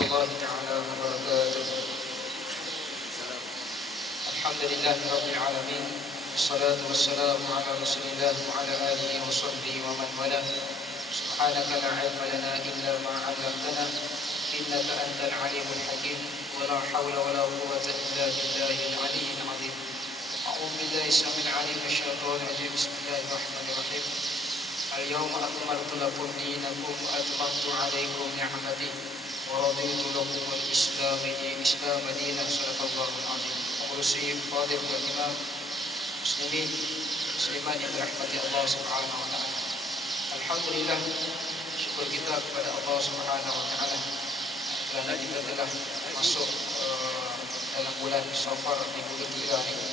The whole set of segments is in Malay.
warahmatullahi taala wabarakatuh. Alhamdulillahi rabbil alamin. Wassalatu wassalamu ala Rasulillah wa ala alihi wa sahbihi wa man wala. Subhanaka la ilma lana illa ma 'allamtana innaka antal alimul hakim. Wa la hawla wa la quwwata illa billahil aliyyil azim. A'udzu billahi samil 'alim minasyaitonir rajim. Bismillahirrahmanirrahim. Al-yawma akmaltu lakum dinakum wa atmamtu 'alaykum ni'mati wa raditu lakum al-islam dinan. Sadaqallahul azim. Urusi fadil wal imam muslimin muslimat yang dirahmati Allah Subhanahu wa taala. Alhamdulillah, syukur kita kepada Allah Subhanahu wa taala kerana kita telah masuk dalam bulan Safar minggu ketiga ini,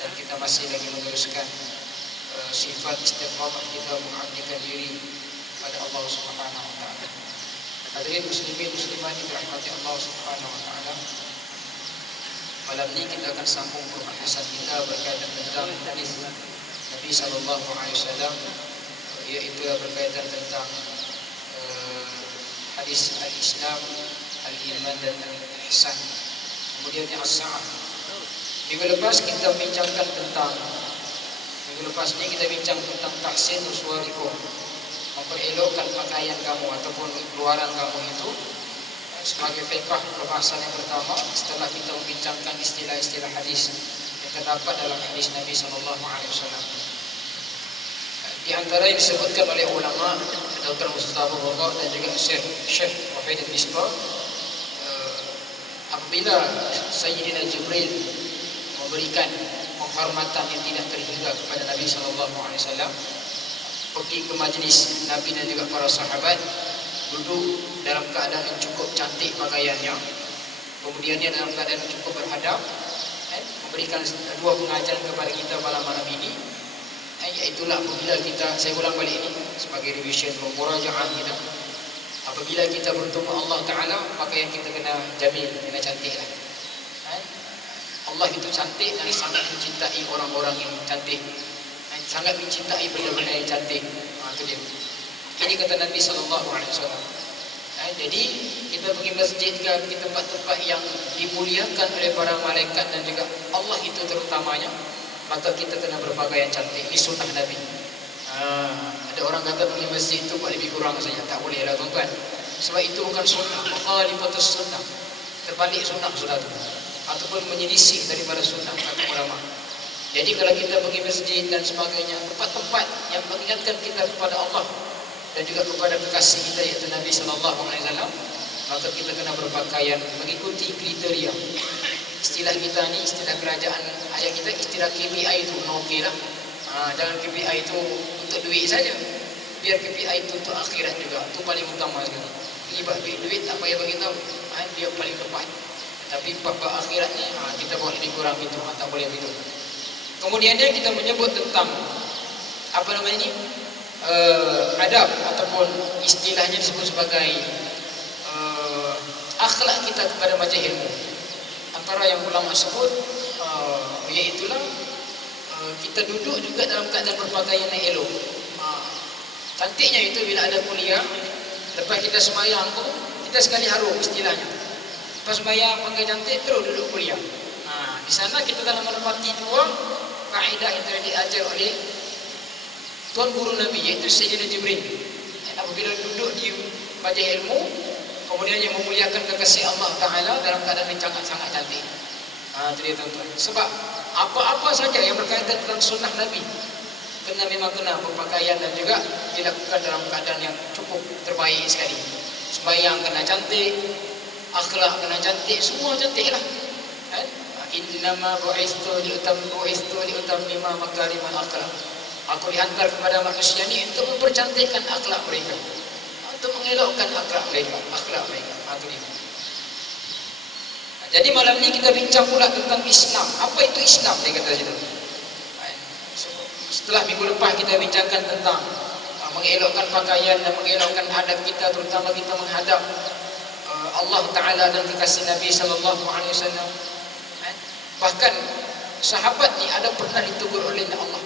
dan kita masih lagi meneruskan sifat istiqamah kita mengabdikan diri pada Allah Subhanahu wa taala. Hadirin muslimin muslimat yang dirahmati Allah Subhanahu wa taala, malam ini kita akan sambung pembahasan kita berkaitan tentang hadis Nabi sallallahu alaihi wasallam, iaitu berkaitan tentang hadis al-Islam, al-iman dan al-ihsan. Kemudian as-sa'ah. Minggu lepas ini kita bincang tentang tahsin uswarikum, memperelokkan pakaian kamu ataupun keluaran kamu itu sebagai fiqh perbahasan yang pertama setelah kita membincangkan istilah-istilah hadis yang terdapat dalam hadis Nabi sallallahu alaihi wasallam. Di antara yang disebutkan oleh ulama Dr. Mustafa Bogor dan juga Syekh Wahid al-Misbah, apabila Sayyidina Jibril memberikan penghormatan yang tidak terhingga kepada Nabi sallallahu alaihi wasallam, pergi ke majlis Nabi dan juga para sahabat, duduk dalam keadaan yang cukup cantik pakaiannya, kemudian dia dalam keadaan yang cukup berhadap, memberikan dua pengajaran kepada kita pada malam ini, iaitulah apabila kita, saya ulang balik ini sebagai revision murajaah kita, apabila kita bertemu Allah Ta'ala, pakaian kita kena jamil, kena cantik lah. Allah itu cantik dan sangat mencintai orang-orang yang cantik, sangat mencintai benda-benda yang cantik. Itu dia. Ini kata Nabi sallallahu alaihi wasallam. Jadi kita pergi masjid di tempat-tempat yang dimuliakan oleh para malaikat dan juga Allah itu terutamanya, maka kita kena berpakaian cantik. Ini sunnah Nabi. Ada orang kata pergi masjid itu buat lebih kurang saja. Tak boleh lah tuan-tuan. Sebab itu bukan sunnah. Mukhalifatus sunnah. Terbalik sunnah sudah tu. Ataupun menyelisih daripada sunnah kata ulama. Jadi kalau kita pergi masjid dan sebagainya, tempat-tempat yang mengingatkan kita kepada Allah dan juga kepada kekasih kita iaitu Nabi sallallahu alaihi wasallam, maka kita kena berpakaian mengikuti kriteria. Istilah kita ni, istilah kerajaan ayat kita, istilah KPI itu okeylah. Jangan KPI itu untuk duit saja. Biar KPI itu untuk akhirat juga. Itu paling utama sekali. Ibad duit tak payah bagi tahu. Dia paling tepat. Tapi bab akhirat ni kita boleh dikurang itu, tak boleh begitu. Kemudian kita menyebut tentang apa namanya ini? Adab ataupun istilahnya disebut sebagai akhlak kita kepada majlis ilmu. Antara yang ulama sebut iaitulah kita duduk juga dalam keadaan berpakaian yang elok. Cantiknya itu bila ada kuliah, lepas kita sembahyang tu kita sekali harum istilahnya. Lepas sembahyang pakai cantik terus duduk kuliah. Di sana kita dalam menepati dua kaedah yang telah diajar oleh Tuan Guru Nabi, iaitu Sayyidina Jibril. Apabila duduk di majlis ilmu, kemudian yang memuliakan kekasih Allah Ta'ala dalam keadaan yang sangat-sangat cantik. Itu dia tuan-tuan. Sebab apa-apa saja yang berkaitan dengan sunnah Nabi, memang kena berpakaian dan juga dilakukan dalam keadaan yang cukup terbaik sekali. Sembahyang kena cantik, akhlak kena cantik, semua cantik lah. Innama bu'istu liutammima makarimal akhlak. Aku dihantar kepada manusia ini untuk mempercantikkan akhlak mereka, untuk mengelokkan akhlak mereka. Itu dia. Jadi malam ini kita bincang pula tentang Islam. Apa itu Islam? Dia kata situ. Setelah minggu lepas kita bincangkan tentang mengelokkan pakaian dan mengelokkan adab kita, terutama kita menghadap Allah Ta'ala dan kekasih Nabi sallallahu alaihi wasallam. Bahkan sahabat ni ada pernah ditegur oleh Allah,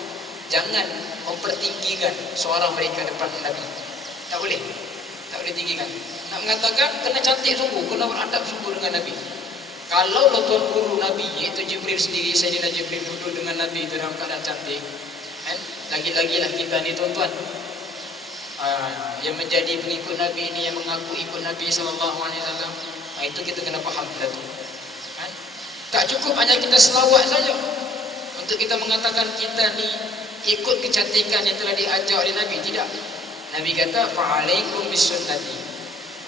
jangan mempertinggikan suara mereka depan Nabi. Tak boleh tinggikan. Nak mengatakan kena cantik sungguh, kena beradab sungguh dengan Nabi. Kalau tuan guru Nabi, iaitu Jibril sendiri, Sayyidina Jibril duduk dengan Nabi itu dalam keadaan cantik, kan? Lagi-lagi lah kita ni tuan-tuan, yang menjadi pengikut Nabi ini, yang mengaku ikut Nabi SAW, itu kita kena faham benda tu, kan? Tak cukup hanya kita selawat saja untuk kita mengatakan kita ni ikut kecantikan yang telah diajar oleh Nabi. Tidak. Nabi kata fa'alaikum bisunnati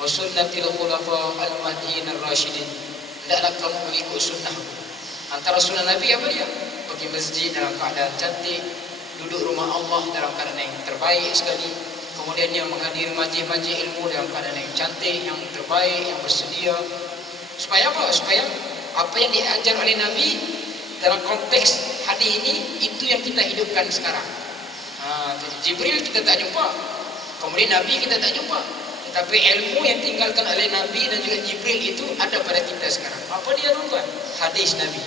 wa sunnatil khulafa al-mahdiyyin ar-rasyidin. Hendaklah kamu mengikut sunnah. Antara sunnah Nabi apa dia? Pergi masjid dalam keadaan cantik, duduk rumah Allah dalam keadaan yang terbaik sekali, kemudian yang menghadiri majlis-majlis ilmu dalam keadaan yang cantik, yang terbaik, yang bersedia. Supaya apa? Supaya apa yang diajar oleh Nabi dalam konteks hadis ini, itu yang kita hidupkan sekarang. Jibril kita tak jumpa, kemudian Nabi kita tak jumpa, tetapi ilmu yang tinggalkan oleh Nabi dan juga Jibril itu ada pada kita sekarang. Apa dia tuan-tuan? Hadis Nabi.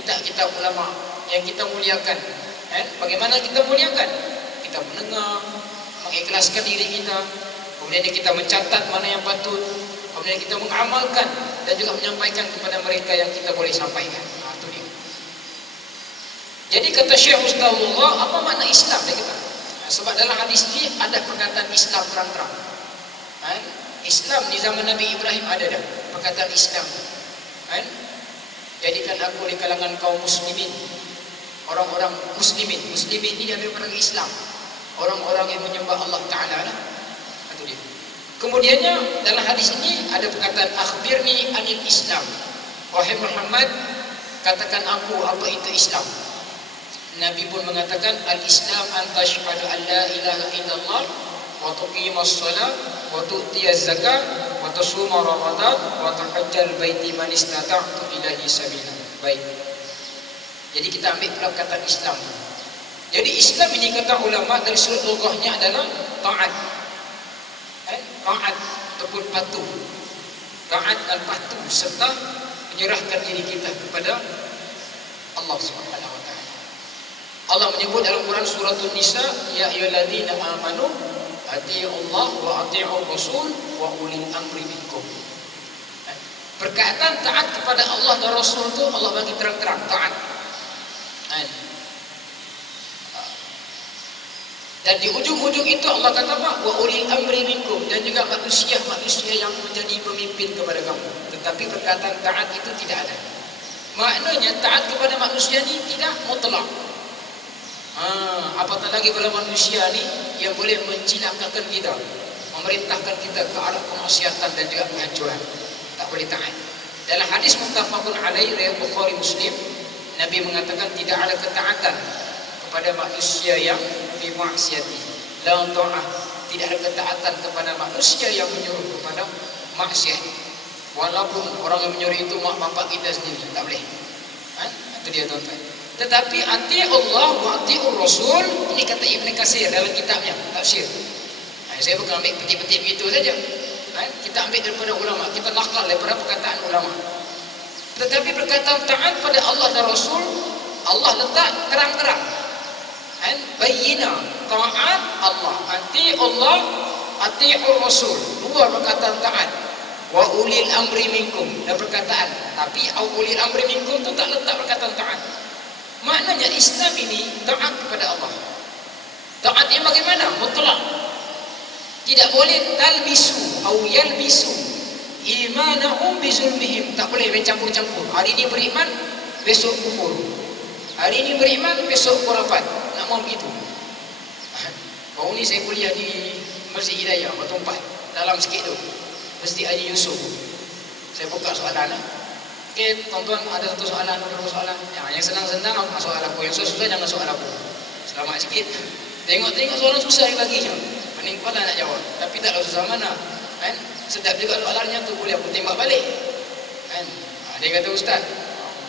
Kita ulama yang kita muliakan. Bagaimana kita muliakan? Kita mendengar, mengikhlaskan diri kita, kemudian kita mencatat mana yang patut, kemudian kita mengamalkan dan juga menyampaikan kepada mereka yang kita boleh sampaikan. Itu dia. Jadi kata Syekh Ustazullah, apa makna Islam? Dia kata, sebab dalam hadis ini ada perkataan Islam terang-terang. Islam di zaman Nabi Ibrahim ada dah perkataan Islam. Jadikan aku di kalangan kaum muslimin, orang-orang muslimin. Muslimin ini dari orang Islam, orang-orang yang menyembah Allah Ta'ala lah. Itu dia. Kemudiannya dalam hadis ini ada perkataan akhbirni anil Islam. Wahai Muhammad, katakan aku apa itu Islam. Nabi pun mengatakan al-Islam anta syahadu an la ilaha illallah wa tuqimas shalah wa tu'tiyaz zakat wa tasuma ramadan wa tahajjal baiti man istata'tu ilaihi sabila. Baik. Jadi kita ambil perkataan Islam. Jadi Islam ini kata ulama dari sudut lughahnya adalah taat. Taat ataupun patuh. Taat dan patuh serta menyerahkan diri kita kepada Allah Subhanahu wa taala. Allah menyebut dalam Quran surah An-Nisa, ya ayyuhalladzina amanu atii'ullah wa atii'ur rasul wa ulil amri minkum. Perkataan taat kepada Allah dan Rasul itu Allah bagi terang-terang taat. Dan di ujung-ujung itu Allah kata apa? Wa ulil amri minkum, dan juga manusia yang menjadi pemimpin kepada kamu. Tetapi perkataan taat itu tidak ada. Maknanya taat kepada manusia ini tidak mutlak. Apatah lagi kalau manusia ni yang boleh mencilakakan kita, memerintahkan kita ke arah kemaksiatan dan juga kehancuran, tak boleh taat. Dalam hadis muttafaqun alaih riwayat Bukhari Muslim, Nabi mengatakan tidak ada ketaatan kepada manusia yang fi maksiati, la ta'ah, tidak ada ketaatan kepada manusia yang menyuruh kepada maksiat, walaupun orang yang menyuruh itu mak bapak kita sendiri, tak boleh. Itu dia tuan-tuan. Tetapi ati Allah wa atiur Rasul, ini kata Ibn Katsir dalam kitabnya tafsir. Saya bukan ambil petik-petik begitu saja. Kita ambil daripada ulama, kita nakal daripada perkataan ulama. Tetapi perkataan taat pada Allah dan Rasul, Allah letak terang-terang. Bayyina, taat Allah, ati Allah, atiur Rasul. Dua perkataan taat. Wa ulil amri minkum, dan perkataan. Tapi ulil amri minkum itu tak letak perkataan taat. Maknanya Islam ini taat kepada Allah. Taatnya bagaimana? Mutlak. Tidak boleh talbisu atau yalbisu imanahum bizulmihim. Tak boleh bercampur-campur. Hari ini beriman, besok kufur. Hari ini beriman, besok khurafat. Nak mau begitu. Baru ni saya kuliah di Masjid Hidayah, Batu Empat. Dalam sikit tu, Masjid Haji Yusuf. Saya buka soalan. Okey, tuan-tuan, ada satu soalan, beberapa soalan. Yang senang-senang aku nak soal aku, yang susah jangan soal aku. Selamat sikit. Tengok-tengok soalan susah yang lagi je. Pening kepala nak jawab. Tapi taklah susah mana. Sedap juga soalannya tu, boleh aku tembak balik. Dia kata, Ustaz,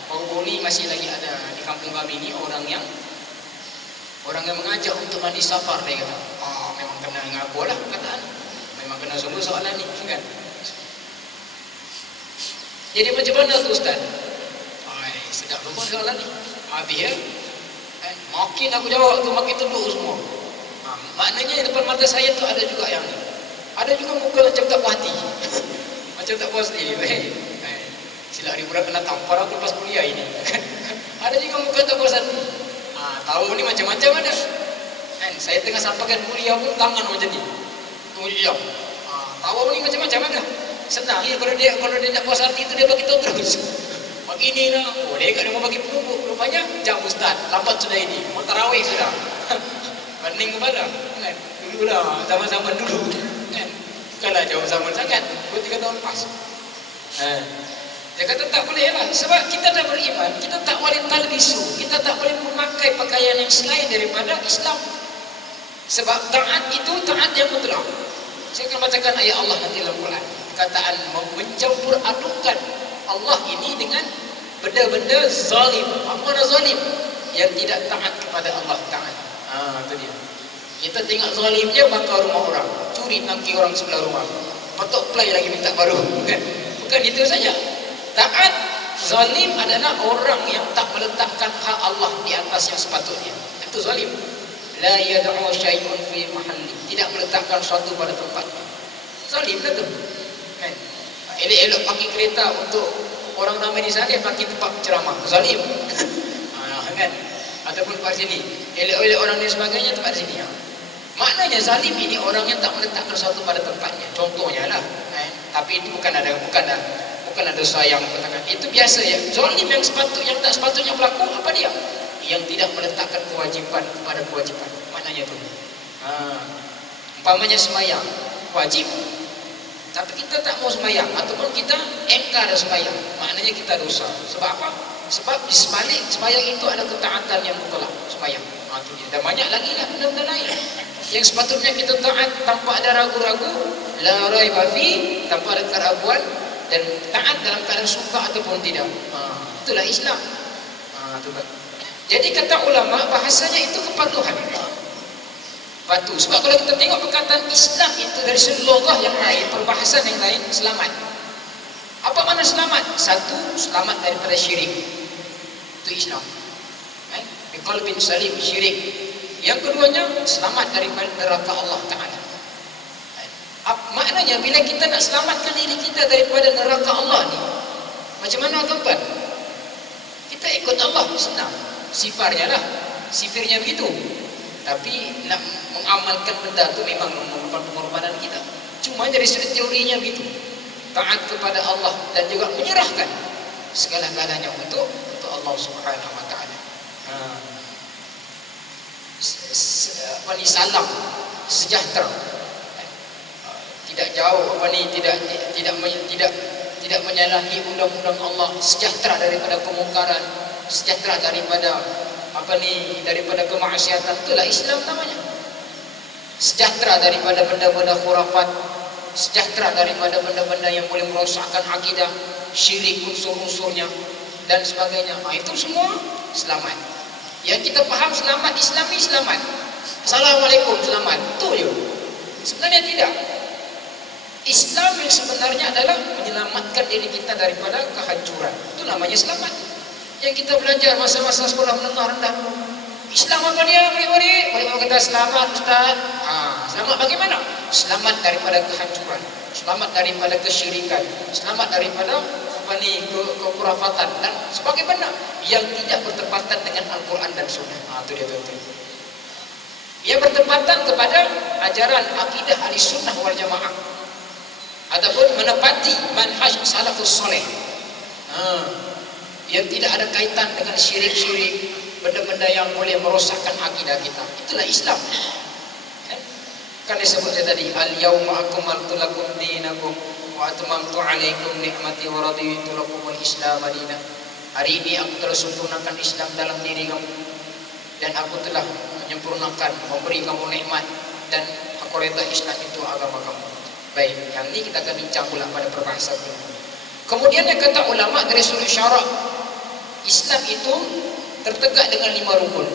baru-baru ni masih lagi ada di kampung kami ni orang yang mengajak untuk mandi safar. Dia kata, memang kena dengan aku lah perkataan. Memang kena sungguh soalan ni, kan? Jadi macam mana tu Ustaz? Sedap lupa soalan ni. Habis ya. Makin aku jawab tu makin tunduk semua. Maknanya depan mata saya tu ada juga yang ni. Ada juga muka macam tak puas hati. Macam tak puas hati. Sila hari budak kena tampar aku lepas kuliah ini. Ada juga muka tak puas hati. Tahu ni macam-macam ada. Kan saya tengah sampaikan kuliah pun tangan macam ni. Tujuh. Tahu ni macam-macam ada. Senang ya kalau dia tak puas hati itu dia bagi tahu terus. Begini lah. Oh dia kat dia mau bagi penunggu. Rupanya jam ustaz. Lambat sudah ini. Mau tarawih sudah. Banding kepada. Kan? Dulu lah. Zaman-zaman dulu. Kan? Bukanlah jauh zaman sangat. 2-3 tahun pas. Dia kata tak boleh lah. Sebab kita dah beriman. Kita tak boleh talbisu. Kita tak boleh memakai pakaian yang selain daripada Islam. Sebab taat itu taat yang mutlak. Saya akan bacakan ayat Allah nanti dalam Quran. Kataan mencampur adukan Allah ini dengan benda-benda zalim. Apa ada zalim? Yang tidak taat kepada Allah Ta'ala. Itu dia. Kita tengok zalimnya bakar rumah orang, curi tangki orang sebelah rumah, patok play lagi minta baru. Bukan itu saja. Taat zalim adalah orang yang tak meletakkan hak Allah di atas yang sepatutnya. Itu zalim. La yad'u syai'un fi mahalli. Tidak meletakkan sesuatu pada tempatnya. Zalim lah tu. Kan? Elok-elok pakai kereta untuk orang ramai di sana, dia pakai tempat ceramah. Zalim. Kan? Ataupun tempat sini. Elok-elok orang dan sebagainya tempat sini. Maknanya zalim ini orang yang tak meletakkan sesuatu pada tempatnya. Contohnya lah. Tapi itu bukan ada dosa yang katakan. Itu biasa ya. Zalim yang tak sepatutnya berlaku apa dia? Yang tidak meletakkan kewajiban kepada kewajiban. Maknanya itu. Umpamanya semayang wajib, tapi kita tak mau semayang ataupun kita engkar semayang, maknanya kita dosa. Sebab apa? Sebab di sebalik semayang itu ada ketaatan yang mutlak. Semayang itu dia. Dan banyak lagi lah benda-benda lain yang sepatutnya kita taat tanpa ada ragu-ragu, la raiba fi, tanpa ada keraguan, dan taat dalam keadaan suka ataupun tidak. Itulah Islam. Jadi kata ulama bahasanya itu kepatuhan. Patuh. Sebab kalau kita tengok perkataan Islam itu dari sudut logah yang lain, perbahasan yang lain, selamat. Apa makna selamat? Satu, selamat daripada syirik. Itu Islam. Biqalbin salim, syirik. Yang keduanya, selamat daripada neraka Allah Ta'ala. Maknanya bila kita nak selamatkan diri kita daripada neraka Allah ni, macam mana tuan-tuan? Kita ikut Allah, senang. Sifarnya lah, sifirnya begitu. Tapi nak mengamalkan benda tu memang memerlukan pengorbanan kita. Cuma dari sudut teorinya begitu. Taat kepada Allah dan juga menyerahkan segala-galanya untuk Allah Subhanahu Wa Taala. Salam sejahtera. Tidak jauh tidak menyalahi undang-undang Allah, sejahtera daripada kemungkaran, sejahtera daripada daripada kemaksiatan. Itulah Islam namanya. Sejahtera daripada benda-benda khurafat, sejahtera daripada benda-benda yang boleh merosakkan akidah, syirik unsur-unsurnya dan sebagainya. Itu semua selamat. Yang kita faham selamat Islami, selamat. Assalamualaikum, selamat. Itu je. Sebenarnya tidak. Islam yang sebenarnya adalah menyelamatkan diri kita daripada kehancuran. Itu namanya selamat. Yang kita belajar masa-masa sekolah menengah rendah. Islam apa dia, murid-murid? Murid kata selamat, Ustaz. Selamat bagaimana? Selamat daripada kehancuran, selamat daripada kesyirikan, selamat daripada kekurafatan dan sebagaimana yang tidak bertepatan dengan Al-Quran dan Sunnah. Itu dia betul. Ia bertepatan kepada ajaran akidah ahli sunnah wal jamaah ataupun menepati manhaj salafus soleh. Yang tidak ada kaitan dengan syirik-syirik, benda-benda yang boleh merosakkan akidah kita. Itulah Islam. Kan disebut tadi, al-yawma akmaltu lakum dinakum wa atmamtu alaikum ni'mati wa raditu lakum al-islam madinah. Hari ini aku telah sempurnakan Islam dalam diri kamu dan aku telah menyempurnakan, memberi kamu nikmat, dan aku reda Islam itu agama kamu. Baik, yang ini kita akan bincang pula pada perbahasan ini. Kemudian yang kata ulama dari sudut syarak, Islam itu tertegak dengan 5 rukun.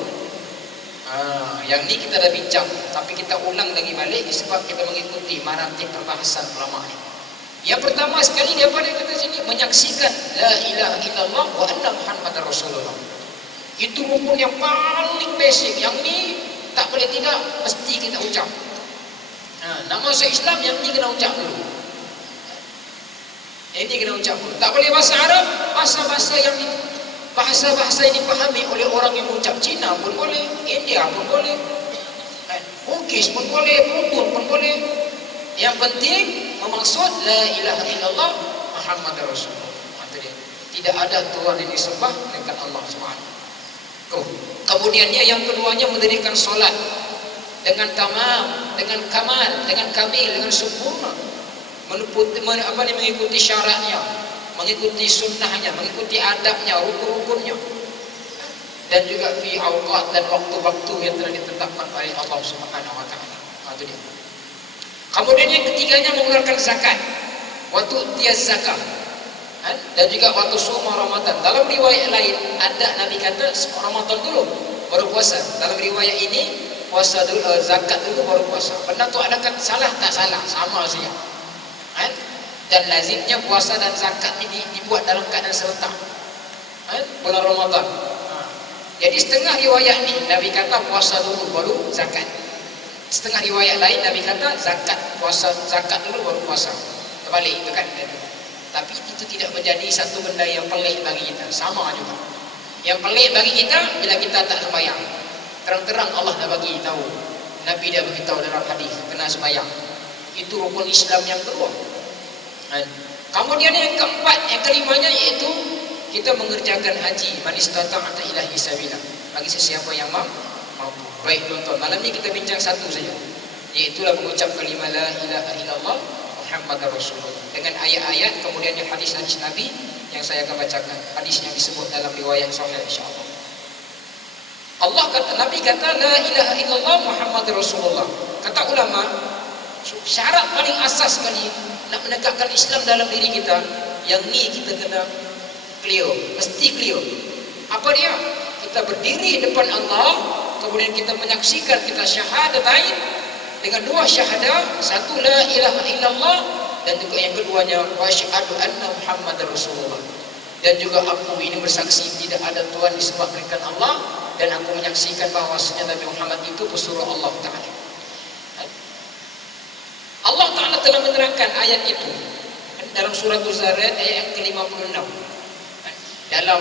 Yang ni kita dah bincang, tapi kita ulang lagi balik sebab kita mengikuti maratib perbahasan ulama ni. Yang pertama sekali dia pada kata sini, menyaksikan la ilaha illallah wa anna muhammadar rasulullah. Itu rukun yang paling basic. Yang ni tak boleh tidak, mesti kita ucap. Nak masuk Islam yang ni kena ucap dulu. Ini kena ucap dulu. Tak boleh bahasa Arab, bahasa-bahasa yang bahasa-bahasa yang dipahami oleh orang yang mengucap. Cina pun boleh, India pun boleh, Bugis pun boleh, Putun pun boleh. Yang penting memaksud la ilaha illallah Muhammad Rasulullah. Tidak ada Tuhan yang disembah melainkan Allah Subhanahu. Kemudiannya yang keduanya mendirikan solat dengan tamam, dengan kamal, dengan kamil, dengan sempurna, mengikuti syaratnya, mengikuti sunnahnya, mengikuti adabnya, rukun-rukunnya, dan juga fi awqat dan waktu-waktu yang telah ditetapkan oleh Allah Subhanahu wa taala. Itu dia. Kemudian yang ketiganya mengeluarkan zakat, waktu dia zakat, dan juga waktu summa Ramadan. Dalam riwayat lain ada Nabi kata Ramadan dulu baru puasa. Dalam riwayat ini puasa dulu, zakat dulu baru puasa. Benda tu adakah salah? Tak salah, sama saja. Dan lazimnya puasa dan zakat ini dibuat dalam keadaan serentak bulan Ramadan. Jadi setengah riwayat ni Nabi kata puasa dulu baru zakat. Setengah riwayat lain Nabi kata zakat dulu baru puasa. Terbalik tu kan. Tapi itu tidak menjadi satu benda yang pelik bagi kita. Sama juga. Yang pelik bagi kita bila kita tak sembahyang. Terang-terang Allah dah bagi tahu. Nabi dah bagi tahu dalam hadis kena sembahyang. Itu rukun Islam yang kedua. Kemudian yang keempat, yang kelimanya iaitu kita mengerjakan haji. Man istata'a ilaihi sabila. Bagi sesiapa yang mampu. Baik tuan-tuan, malam ni kita bincang satu saja. Iaitulah mengucap kalimah la ilaha illallah Muhammad Rasulullah dengan ayat-ayat, kemudian hadis-hadis Nabi yang saya akan bacakan, hadis yang disebut dalam riwayat sahih insya-Allah. Allah kata, Nabi kata la ilaha illallah Muhammad Rasulullah. Kata ulama, syarat paling asas sekali nak menegakkan Islam dalam diri kita, yang ni kita kena clear, mesti clear. Apa dia? Kita berdiri depan Allah, kemudian kita menyaksikan, kita syahadatain dengan dua syahadah, satu la ilaha illallah, dan juga yang keduanya wa asyhadu anna Muhammadar Rasulullah. Dan juga aku ini bersaksi tidak ada Tuhan disembah melainkan Allah, dan aku menyaksikan bahwasanya Nabi Muhammad itu pesuruh Allah Taala. Allah Taala telah menerangkan ayat itu dalam surah Az-Zariyat ayat yang ke-56. Dalam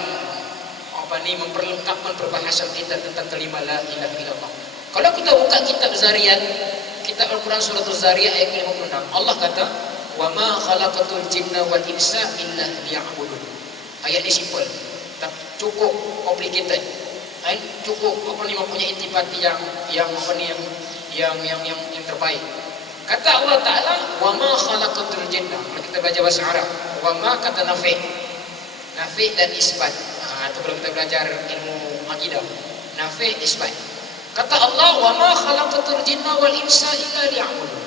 memperlengkapkan perbahasan kita tentang kalimah la ilaha illallah. Kalau kita buka kitab Zariyat, kitab Al-Quran surah Az-Zariyat ayat ke-56, Allah kata wa ma khalaqatul jinna wal insa illa liya'budun. Ayat ini simple, tak cukup complicated. Cukup mempunyai intipati yang terbaik. Kata Allah Taala wa ma khalaqatul jinna. Kalau kita baca bahasa Arab, wa ma kata nafi dan isbat. Itu kalau kita belajar ilmu akidah, nafi isbat. Kata Allah wa ma khalaqatul jinna wal insa illa liya'budun.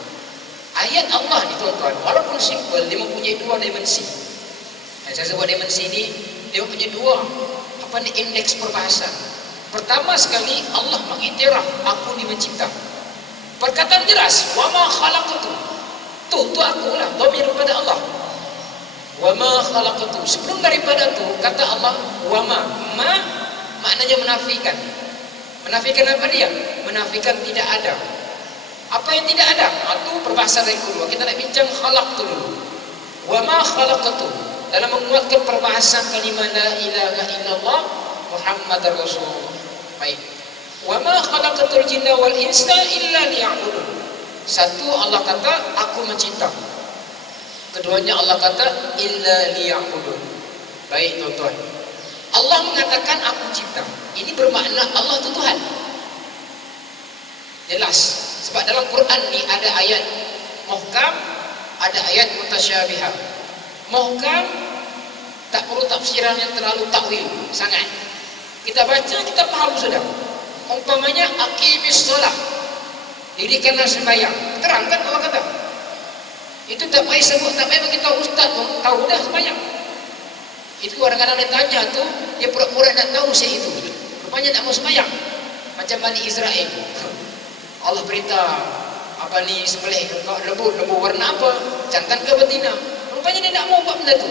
Ayat Allah ni tuan-tuan, walaupun simple, dia mempunyai dua dimensi. Saya sebut dimensi ni, dia mempunyai dua indeks perbahasan. Pertama sekali, Allah mengiktiraf aku ni mencipta. Perkataan jelas, wa ma khalaqatu. Tu aku lah, dhamir kepada Allah. Wa ma khalaqatu. Sebelum daripada tu, kata Allah, wa ma maknanya menafikan. Menafikan apa dia? Menafikan tidak ada. Apa yang tidak ada? Itu perbahasan yang kedua. Kita nak bincang khalaq tu dulu. Wa ma khalaqatu. Dalam menguatkan perbahasan kalimah la ilaha illallah Muhammadar Rasulullah. Baik. Wa ma khalaqatul jinna wal insa illa liya'budun. Satu, Allah kata aku mencipta. Keduanya Allah kata illa liya'budun. Baik tuan-tuan, Allah mengatakan aku cipta. Ini bermakna Allah itu Tuhan. Jelas. Sebab dalam Quran ni ada ayat muhkam, ada ayat mutasyabihat. Muhkam tak perlu tafsiran yang terlalu takwil sangat. Kita baca, kita faham sudah. Umpamanya aqimis shalah, dirikanlah sembahyang. Terang kan Allah kata. Itu tak payah sebut, tak payah bagi tahu ustaz pun tahu dah sembahyang. Itu kadang-kadang dia tanya tu, dia pura-pura nak tahu saya itu. Rupanya tak mau sembahyang. Macam Bani Israel. Allah perintah sembelih lembu warna apa? Jantan ke betina? Rupanya dia nak mau buat benda tu.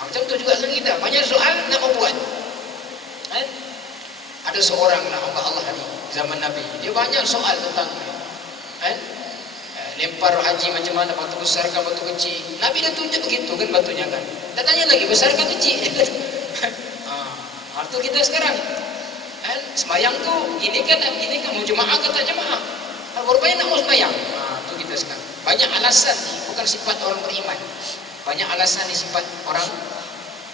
Macam tu juga dengan kita. Banyak soal nak mau buat. Ada seorang hamba Allah ni zaman Nabi. Dia banyak soal tentang Lempar haji macam mana, batu besar kan batu kecil. Nabi dah tunjuk begitu kan batunya kan. Dah tanya lagi, besar kan kecil? Itu kita sekarang. Kan semayang tuh gini kan mau jemaah kata jemaah. Berupaya nak mau semayang. Itu kita sekarang. Banyak alasan ni, bukan sifat orang beriman. Banyak alasan ni sifat orang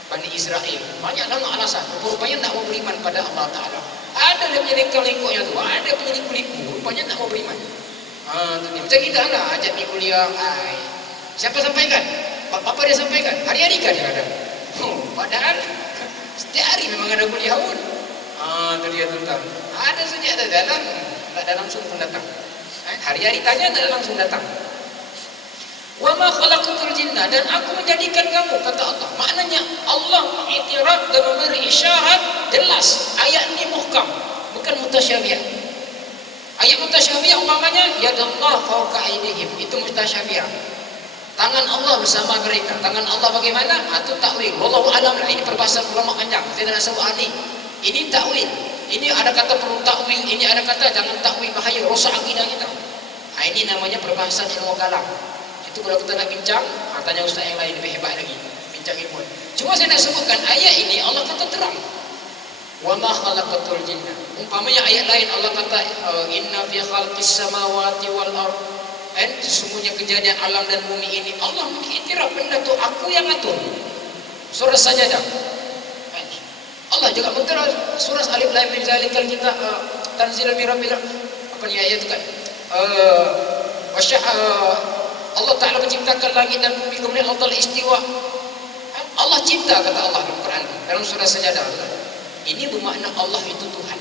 Bani Israel. Banyak alasan. Berupaya nak mau beriman pada Allah Ta'ala. Ada dia punya lingkuk-lingkuknya tu. Ada punya liku-liku. Rupanya nak mau beriman. Macam kita lah ajak pergi kuliah. Siapa sampaikan? Apa dia sampaikan? Hari-hari kan dia ada. Padahal setiap hari memang ada kuliah pun. Itu dia tuan-tuan. Ada saja ada dalam, tak ada langsung pun datang. Hari-hari tanya tak ada langsung datang. Wa ma khalaqatul jinna, dan aku menjadikan kamu, kata Allah. Maknanya Allah mengiktiraf dan memberi isyarat jelas. Ayat ini muhkam, bukan mutasyabiah. Ayat mutasyabiah umpamanya yadallah fawqa aydihim, itu mutasyabiah. Tangan Allah bersama mereka. Tangan Allah bagaimana? Itu takwil. Wallahu alam lah. Ini perbahasan ulama panjang. Saya tak nak sebut ahli. Ini takwil. Ini ada kata perlu takwil. Ini ada kata jangan takwil, bahaya, rosak akidah kita. Ini namanya perbahasan ilmu kalam. Itu kalau kita nak bincang, tanya ustaz yang lain lebih hebat lagi. Bincang ilmu. Cuma saya nak sebutkan ayat ini Allah kata terang. Wa ma khalaqatul jinna. Umpamanya ayat lain Allah kata inna fi khalqis samawati wal ardh. Sesungguhnya kejadian alam dan bumi ini Allah mengiktiraf benda tu aku yang atur. Surah Sajadah. Allah juga menterang surah Alif Lam Mim zalikal kitab tanzilul min rabbil apa ni ayat tu kan? Allah Ta'ala menciptakan langit dan bumi, kemudian Allah Ta'ala istiwa. Allah cipta, kata Allah dalam Quran dalam surah Sajadah. Ini bermakna Allah itu Tuhan.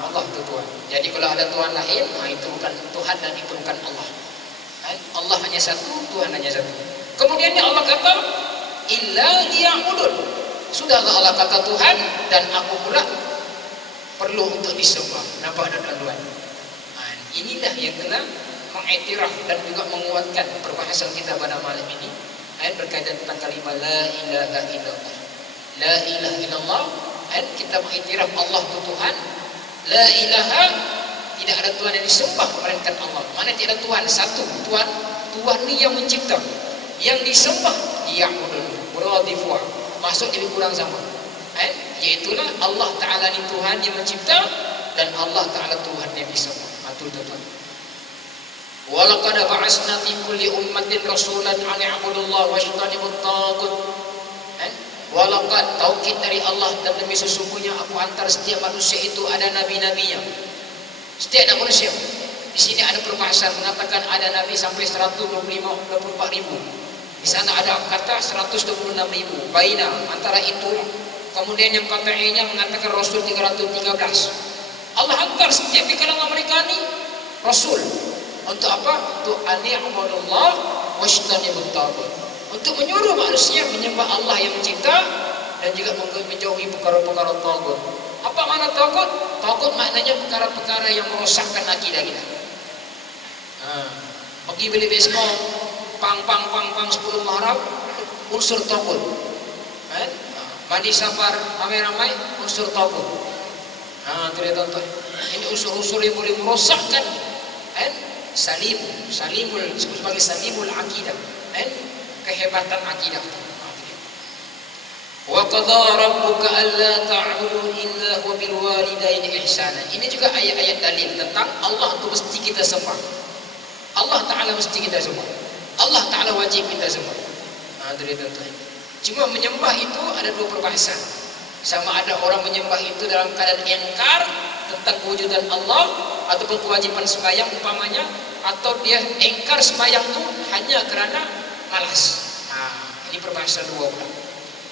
Allah itu Tuhan. Jadi kalau ada Tuhan lain, itu bukan Tuhan dan itu bukan Allah. Allah hanya satu, Tuhan hanya satu. Kemudian Allah kata illa liya'budun. Sudahlah Allah kata Tuhan dan aku pula perlu untuk disembah. Nampak ada tuan-tuan? Inilah yang kena mengiktiraf dan juga menguatkan perbahasan kita pada malam ini. Berkaitan tentang kalimah la ilaha illallah. La ilaha illallah. Kita mengiktiraf Allah itu Tuhan. La ilaha, tidak ada Tuhan yang disembah melainkan Allah. Mana tidak ada Tuhan satu. Tuhan ni yang mencipta. Yang disembah ya'budun muradifwa. Masuk jadi kurang sama. Iaitulah Allah Ta'ala ni Tuhan yang mencipta dan Allah Ta'ala Tuhan yang disembah. Tuan-tuan. Walaqad ba'asna fi kulli ummatin rasulan an i'budullah wajtanibut taghut. Walaqad, taukid dari Allah, dan demi sesungguhnya aku hantar setiap manusia itu ada nabi-nabinya. Setiap manusia. Di sini ada perbahasan mengatakan ada nabi sampai 124,000. Di sana ada kata 126,000. Baina antara itu. Kemudian yang kata E-nya mengatakan Rasul 313. Allah hantar setiap di kalangan mereka ni Rasul. Untuk apa? Untuk ani'budullah wajtanibut taghut. Untuk menyuruh manusia menyembah Allah yang mencipta dan juga menjauhi perkara-perkara taghut. Apa makna taghut? Taghut maknanya perkara-perkara yang merosakkan akidah kita. Pergi beli beskop, pang 10 Muharram, unsur taghut. Mandi safar ramai-ramai, unsur taghut. Itu dia tuan-tuan. Ini unsur-unsur yang boleh merosakkan salimul sebagai salimul akidah, kehebatan akidah. Wa qadha rabbuka alla ta'budu illa huwa bil walidaini ihsana. Ini juga ayat-ayat dalil tentang Allah itu mesti kita sembah. Allah Ta'ala mesti kita sembah. Allah Ta'ala wajib kita sembah. Itu dia tuan-tuan. Cuma menyembah itu ada dua perbahasan. Sama ada orang menyembah itu dalam keadaan ingkar tentang kewujudan Allah ataupun kewajiban sembahyang umpamanya, atau dia ingkar sembahyang itu hanya kerana malas. Ini perbahasan dua pula.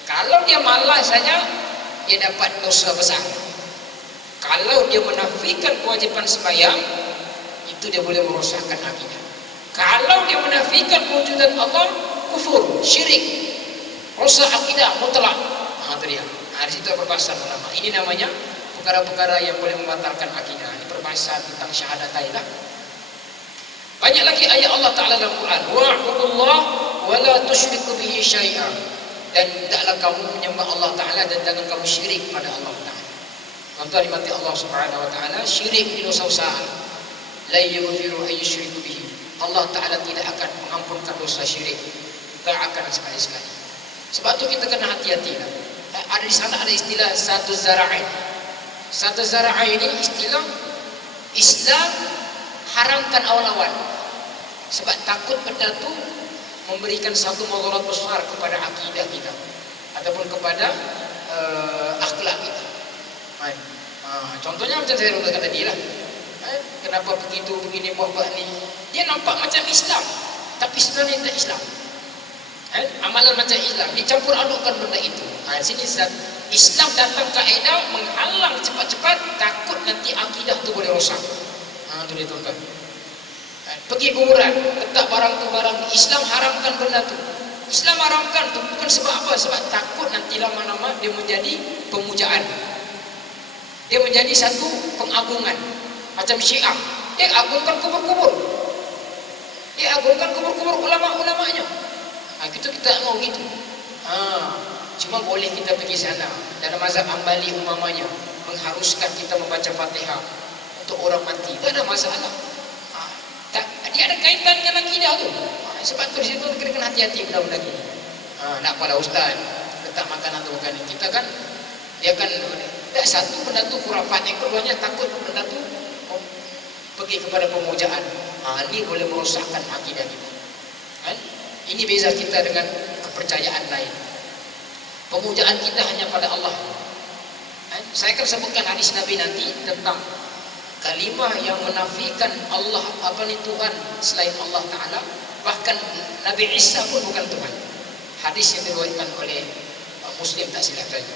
Kalau dia malas saja, dia dapat dosa besar. Kalau dia menafikan kewajiban sembahyang, itu dia boleh merosakkan akidah. Kalau dia menafikan kewujudan Allah, kufur, syirik, rosak akidah mutlak. Itu dia. Di situ perbahasan ulama. Ini namanya perkara-perkara yang boleh membatalkan akidah. Ini perbahasan tentang syahadatain lah. Banyak lagi ayat Allah Ta'ala dalam Quran. Wa'budullah wa la tusyriku bihi syai'a. Dan hendaklah kamu menyembah Allah Ta'ala dan jangan kamu syirik pada Allah Ta'ala. Tuan-tuan dimati Allah Subhanahu wa Ta'ala, syirik di dosa besar. La yaghfiru ay yusyriku bihi. Allah Ta'ala tidak akan mengampunkan dosa syirik. Tak akan sekali-sekali. Sebab tu kita kena hati-hati lah. Ada di sana ada istilah satu zara'in. Satu zara'in ini istilah Islam haramkan awal-awal. Sebab takut benda tu memberikan satu mudarat besar kepada akidah kita ataupun kepada akhlak kita. Contohnya macam saya katakan tadi lah. Kenapa begitu, begini, buat ni. Dia nampak macam Islam, tapi sebenarnya tak Islam. Amalan macam Islam, dicampur adukkan benda itu. Sini Islam datang kaedah menghalang cepat-cepat, takut nanti akidah tu boleh rosak. Tu dia tuan-tuan. Pergi kuburan, letak barang tu barang. Islam haramkan benda tu. Islam haramkan tu bukan sebab apa? Sebab takut nanti lama-lama dia menjadi pemujaan. Dia menjadi satu pengagungan. Macam Syiah, dia agungkan kubur-kubur. Dia agungkan kubur-kubur ulama-ulamanya. Kita tak mau gitu. Cuma boleh kita pergi sana. Dalam mazhab Hambali umpamanya mengharuskan kita membaca Fatihah untuk orang mati. Tak ada masalah. Dia ada kaitan dengan akidah tu. Sebab tu di situ kita kena hati-hati benda-benda gini. Nak pada ustaz letak makanan tu bukan. Kita kan dia kan tak satu benda tu khurafat, yang keduanya takut benda tu pergi kepada pemujaan. Ini boleh merosakkan akidah kita. Ini beza kita dengan kepercayaan lain. Pemujaan kita hanya pada Allah. Saya akan sebutkan hadis Nabi nanti tentang kalimah yang menafikan Allah, Tuhan selain Allah Ta'ala. Bahkan Nabi Isa pun bukan Tuhan. Hadis yang diriwayatkan oleh Muslim, tak silap saja.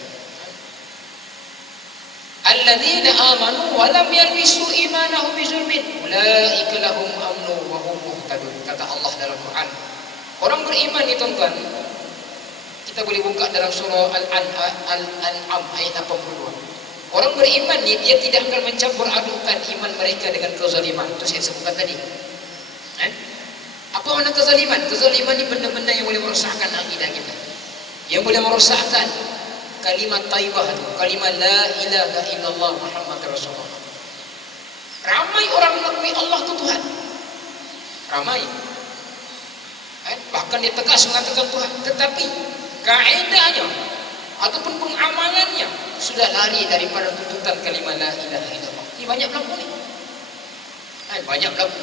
Alladzina amanu wa lam yalbisu imanahum bizulmin ulaika lahum amnu wa hum muhtadun. Kata Allah dalam Quran. Orang beriman ni tuan-tuan, kita boleh buka dalam surah Al-An'am ayat 82. Orang beriman ni dia tidak akan mencampur adukan iman mereka dengan kezaliman. Itu saya sebutkan tadi. Apa makna kezaliman? Kezaliman ni benda-benda yang boleh merosakkan akidah kita. Yang boleh merosakkan kalimat taibah itu, kalimat la ilaha illallah Muhammad Rasulullah. Ramai orang mengakui Allah itu Tuhan. Ramai. Bahkan dia tegas mengatakan Tuhan, tetapi kaedahnya ataupun pengamalannya sudah lari daripada tuntutan kalimat la ilaha illallah. Ini banyak berlaku ni. Banyak berlaku.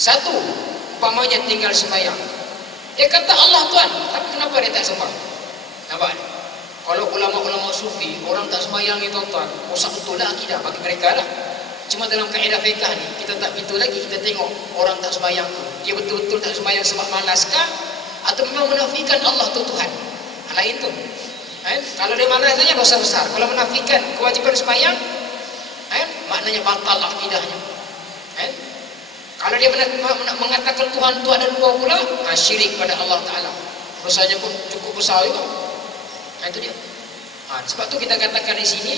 Satu, umpamanya tinggal sembahyang. Dia kata Allah Tuhan, tapi kenapa dia tak sembah? Nampak? Kalau ulama-ulama sufi, orang tak sembahyang ni tuan-tuan, rosak betul lah akidah bagi mereka lah. Cuma dalam kaedah fiqh ni, kita tak betul lagi, kita tengok orang tak sembahyang tu. Dia betul-betul tak sembahyang sebab malaskah? Atau memang menafikan Allah tu Tuhan? Lain tu. Kalau dia malas saja dosa besar. Kalau menafikan kewajiban sembahyang, maknanya batal akidahnya. Kalau dia mengatakan Tuhan tu ada dua pula, syirik pada Allah Ta'ala. Dosanya pun cukup besar juga. Itu dia. Sebab tu kita katakan di sini,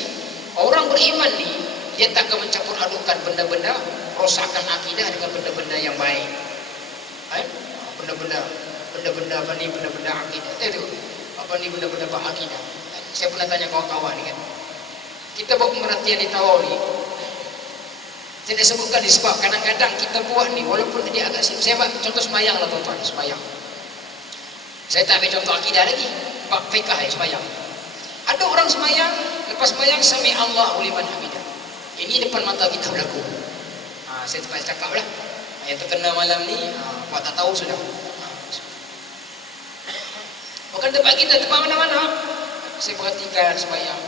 orang beriman ni dia tak akan mencampur adukan benda-benda rosakkan akidah dengan benda-benda yang baik. Benda-benda apa ni, benda-benda akidah. Itu apa ni benda-benda akidah. Saya pernah tanya kawan-kawan ni kan. Kita buat pengertian di Tawau ni. Saya sebutkan ni sebab kadang-kadang kita buat ni walaupun dia agak simple. Saya buat contoh sembahyang lah tuan-tuan, sembahyang. Saya tak ambil contoh akidah lagi. Bab fiqh sembahyang. Ada orang sembahyang, lepas sembahyang sami Allahu liman hamidah. Ini depan mata kita berlaku. Saya terpaksa cakap lah. Yang terkena malam ni, buat tak tahu sudah. Bukan tempat kita, tempat mana-mana. Saya perhatikan sembahyang.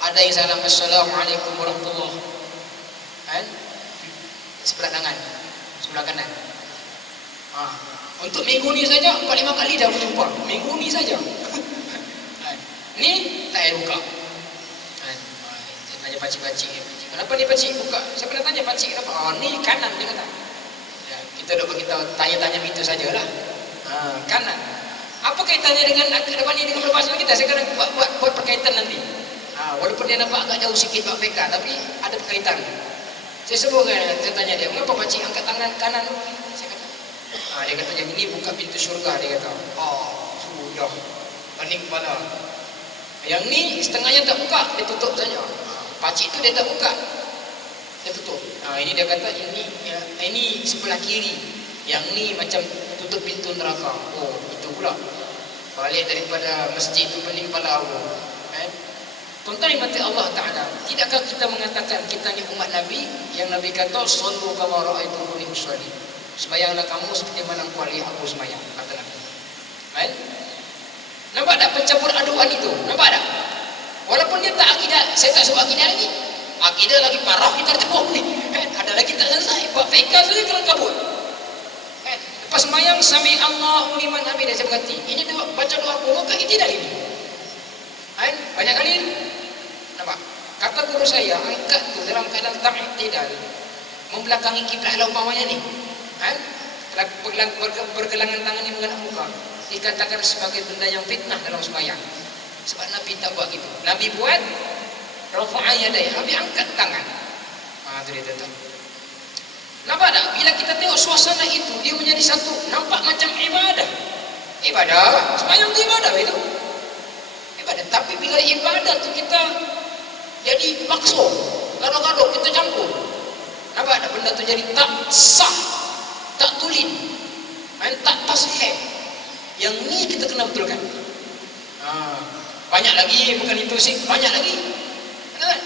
Ada yang salam Assalamualaikum warahmatullahi. Sebelah tangan, sebelah kanan. Untuk minggu ni saja 4-5 kali dah berjumpa. Minggu ni saja. Ni tak payah buka. Saya tanya pakcik-pakcik, kenapa ni pakcik buka? Saya pernah tanya pakcik kenapa? Ni kanan dia kata. Kita duk kita tanya-tanya itu sajalah. Kanan. Apa kaitannya dengan depan ni dengan perbahasan kita? Saya kena buat perkaitan nanti. Walaupun dia nampak agak jauh sikit bab fiqh, tapi ada berkaitan. Saya sebutkan, saya tanya dia, mengapa pakcik angkat tangan kanan? Saya kata, dia kata yang ini buka pintu syurga, dia kata. Sudah. Pening kepala. Yang ni setengahnya tak buka, dia tutup saja. Pakcik tu dia tak buka, dia tutup. Ini dia kata ini sebelah kiri. Yang ni macam tutup pintu neraka. Oh, itu pula. Balik daripada masjid itu pening kepala aku. Tuan-tuan yang mati Allah Ta'ala, tidakkah kita mengatakan kita ni umat Nabi yang Nabi kata sallu kama ra'aitumuni usolli, sembahyanglah kamu seperti mana engkau lihat aku sembahyang, kata Nabi. Nampak tak pencampur aduan itu? Nampak tak? Walaupun dia tak akidah, saya tak sebut akidah lagi. Akidah lagi parah kita tertepuk ni. Ada lagi tak selesai, buat fiqah saja kelang kabut. Lepas sembahyang sami Allahu liman hamidah, saya berkati. Ini doa, baca doa kuno ke itidah ini? Banyak kali ini. Nampak? Kata guru saya, angkat tu dalam keadaan ta'tidal, membelakangi kiblat lah umpamanya ni. Bergelangan tangan ni menghadap muka, dikatakan sebagai benda yang fitnah dalam sembahyang. Sebab Nabi tak buat gitu. Nabi buat rafa'a yadayhi, Nabi angkat tangan. Tu dia tuan. Nampak tak? Bila kita tengok suasana itu, dia menjadi satu, nampak macam ibadah. Ibadah, sembahyang tu ibadah itu. Ibadah. Tapi bila ibadah tu kita jadi maksud, gaduh-gaduh kita campur. Nampak tak? Benda tu jadi tak sah, tak tulen, tak tasih. Yang ni kita kena betulkan. Banyak lagi, bukan itu sih, banyak lagi. Betul?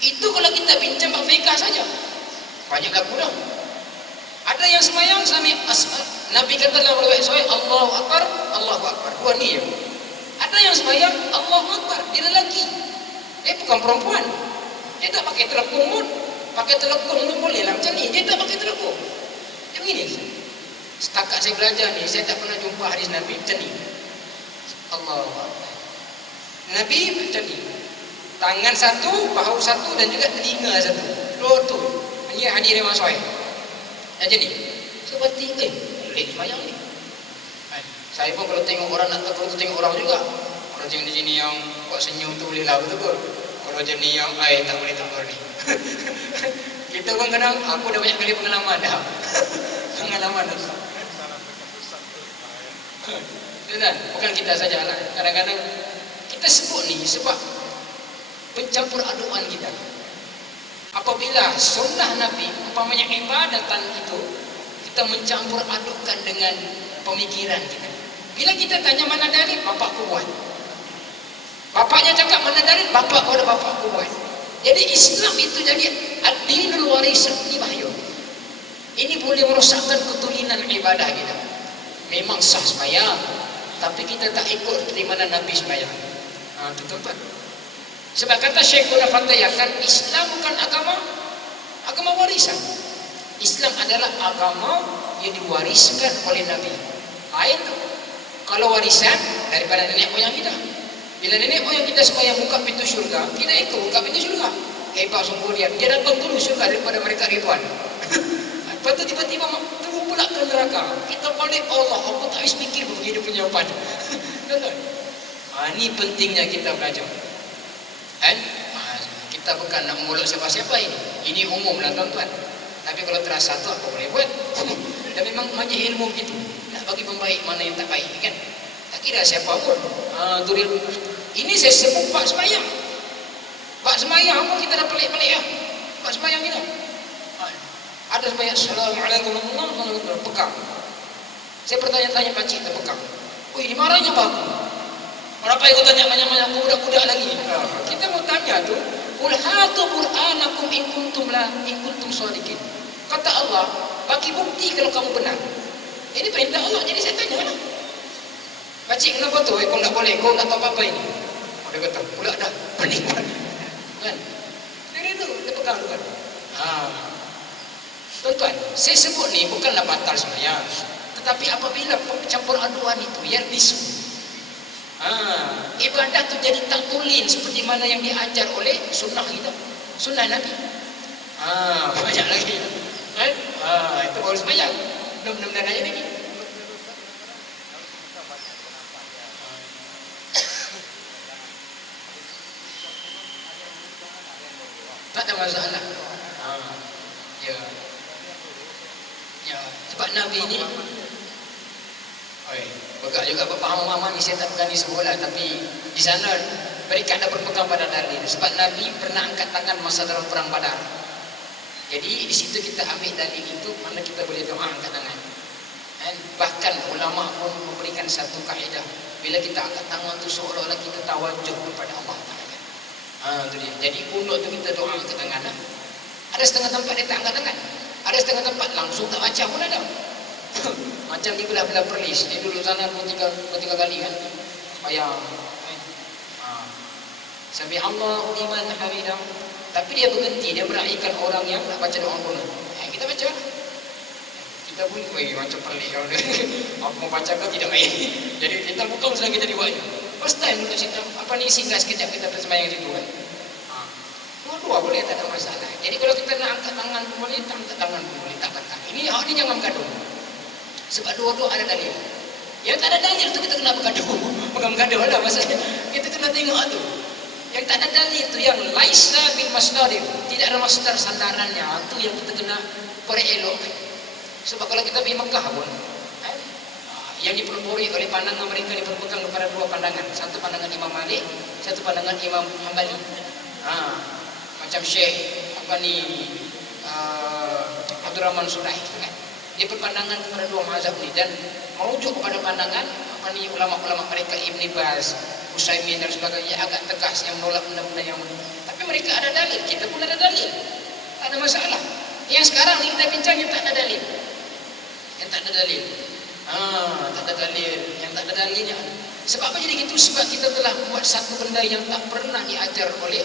Itu kalau kita bincang bab fiqh saja, banyak lagu dah. Ada yang sembahyang sami Nabi kata dalam riwayat sahih, Allahu Akbar, Allahu Akbar. Dua ni je. Ada yang sembahyang Allahu Akbar, dia lelaki. Dia bukan perempuan. Dia tak pakai telekung pun. Pakai telekung pun boleh lah macam ni. Dia tak pakai telekung. Dia begini. Setakat saya belajar ni, saya tak pernah jumpa hadis Nabi macam ni. Allahu Akbar. Nabi macam ni. Tangan satu, bahu satu dan juga telinga satu. Dua tu. Ini hadis riwayat sahih. Macam ni. Seperti boleh sembahyang ni. Saya pun kalau tengok orang nak takut, tengok orang juga. Kalau tengok di sini yang buat senyum tu boleh lah, betul. Kalau macam ni yang tak boleh takut ni. Kita pun kadang, aku dah banyak kali pengalaman dah. Pengalaman dah. Betul. Bukan kita saja lah. Kadang-kadang kita sebut ni sebab pencampur aduan kita. Apabila sunnah Nabi, umpamanya ibadatan itu, kita mencampur adukkan dengan pemikiran kita. Bila kita tanya mana dalil, bapakku buat. Bapaknya cakap mana dalil, bapakku ada bapakku buat. Jadi Islam itu jadi ad-dinul waris, ini bahaya. Ini boleh merosakkan ketulinan ibadah kita. Memang sah sembahyang, tapi kita tak ikut seperti mana Nabi sembahyang. Tuan-tuan. Sebab kata Syekhul Fatayah kan, Islam bukan agama warisan. Islam adalah agama yang diwariskan oleh Nabi. Lain tu. Kalau warisan daripada nenek moyang kita. Bila nenek moyang kita sembahyang buka pintu syurga, kita ikut buka pintu syurga. Hebat sungguh dia. Dia datang dulu syurga daripada mereka Ridwan. Lepas tu tiba-tiba turun pula ke neraka. Kita balik, Allah, aku tak habis fikir begini punya jawapan. Ini pentingnya kita belajar. Kita bukan nak memuluk siapa-siapa ini. Ini umum lah tuan-tuan. Tapi kalau terasa tu apa boleh buat. Dan memang majlis ilmu begitu. Nak bagi pembaik mana yang tak baik kan. Tak kira siapa pun. Ini saya sebut bab sembahyang. Bab sembahyang pun kita dah pelik-pelik lah. Bab sembahyang kita. Ada sembahyang Assalamualaikum warahmatullahi wabarakatuh. Pegang. Saya bertanya-tanya pakcik terpegang. Dimarahnya bagus. Kenapa aku tanya banyak-banyak budak-budak lagi? Kita mau tanya tu, qul hatu burhanakum in kuntum shadiqin. Kata Allah, bagi bukti kalau kamu benar. Ini perintah Allah, jadi saya tanya lah. Pakcik kenapa tu? Kau tak boleh, kau tak tahu apa-apa ini. Dia kata, pula dah pening kan? Jadi tu, dia pegang tu kan. Tuan-tuan, saya sebut ni bukanlah batal sembahyang. Tetapi apabila campur aduan itu, yang bisu. Ibadah tu jadi tak tulen seperti mana yang diajar oleh sunnah kita, sunnah Nabi. Banyak lagi kan? Itu baru sembahyang. Mudah-mudahan aja lagi. Tak ada masalah. Ya. Sebab Nabi ni Begak juga pemahaman ni saya tak berani sebut lah, tapi di sana mereka ada berpegang pada dalil. Sebab Nabi pernah angkat tangan masa dalam perang Badar. Jadi di situ kita ambil dalil itu, mana kita boleh doa angkat tangan. Bahkan ulama pun memberikan satu kaedah, bila kita angkat tangan tu seolah-olah kita tawajuh kepada Allah Taala. Itu dia. Jadi kunut tu kita doa angkat tangan. Ada setengah tempat dia tak angkat tangan, ada setengah tempat langsung tak baca pun ada. Macam di belah-belah Perlis, dia dulu sana 2-3 kali kan. Bayang. Sami Allahu liman hamidah. Tapi dia berhenti, dia meraihkan orang yang nak baca doa kunut. Kita baca. Kita pun macam pelik kalau dia apa mau baca ke tidak baik. Jadi kita buka selagi kita dibuat. First time untuk kita singgah sekejap kita bersembahyang situ kan. Dua-dua boleh, tak ada masalah. Jadi kalau kita nak angkat tangan pun boleh, tak angkat tangan pun boleh, tak angkat. Ini jangan bergaduh. Sebab dua-dua ada dalil. Yang tak ada dalil tu kita kena bergaduh. Bukan bergaduh lah maksudnya. Kita kena tengok tu. Yang tak ada dalil tu yang laisa bil masdarin, tidak ada masdar sandarannya, itu yang kita kena elokkan. Sebab kalau kita pergi Mekah pun yang dipelopori oleh pandangan mereka diperpegang kepada dua pandangan. Satu pandangan Imam Malik, satu pandangan Imam Hambali. Macam Syekh Abdul Rahman Sudaih kan. Dia berpandangan kepada dua mazhab ni dan merujuk kepada pandangan ulama-ulama mereka Ibn Baz, Utsaimin dan sebagainya agak tegas yang menolak benda-benda yang. Tapi mereka ada dalil, kita pun ada dalil. Tak ada masalah. Yang sekarang ni kita bincang yang tak ada dalil. Yang tak ada dalil. Tak ada dalil. Yang tak ada dalilnya. Sebab apa jadi gitu? Sebab kita telah buat satu benda yang tak pernah diajar oleh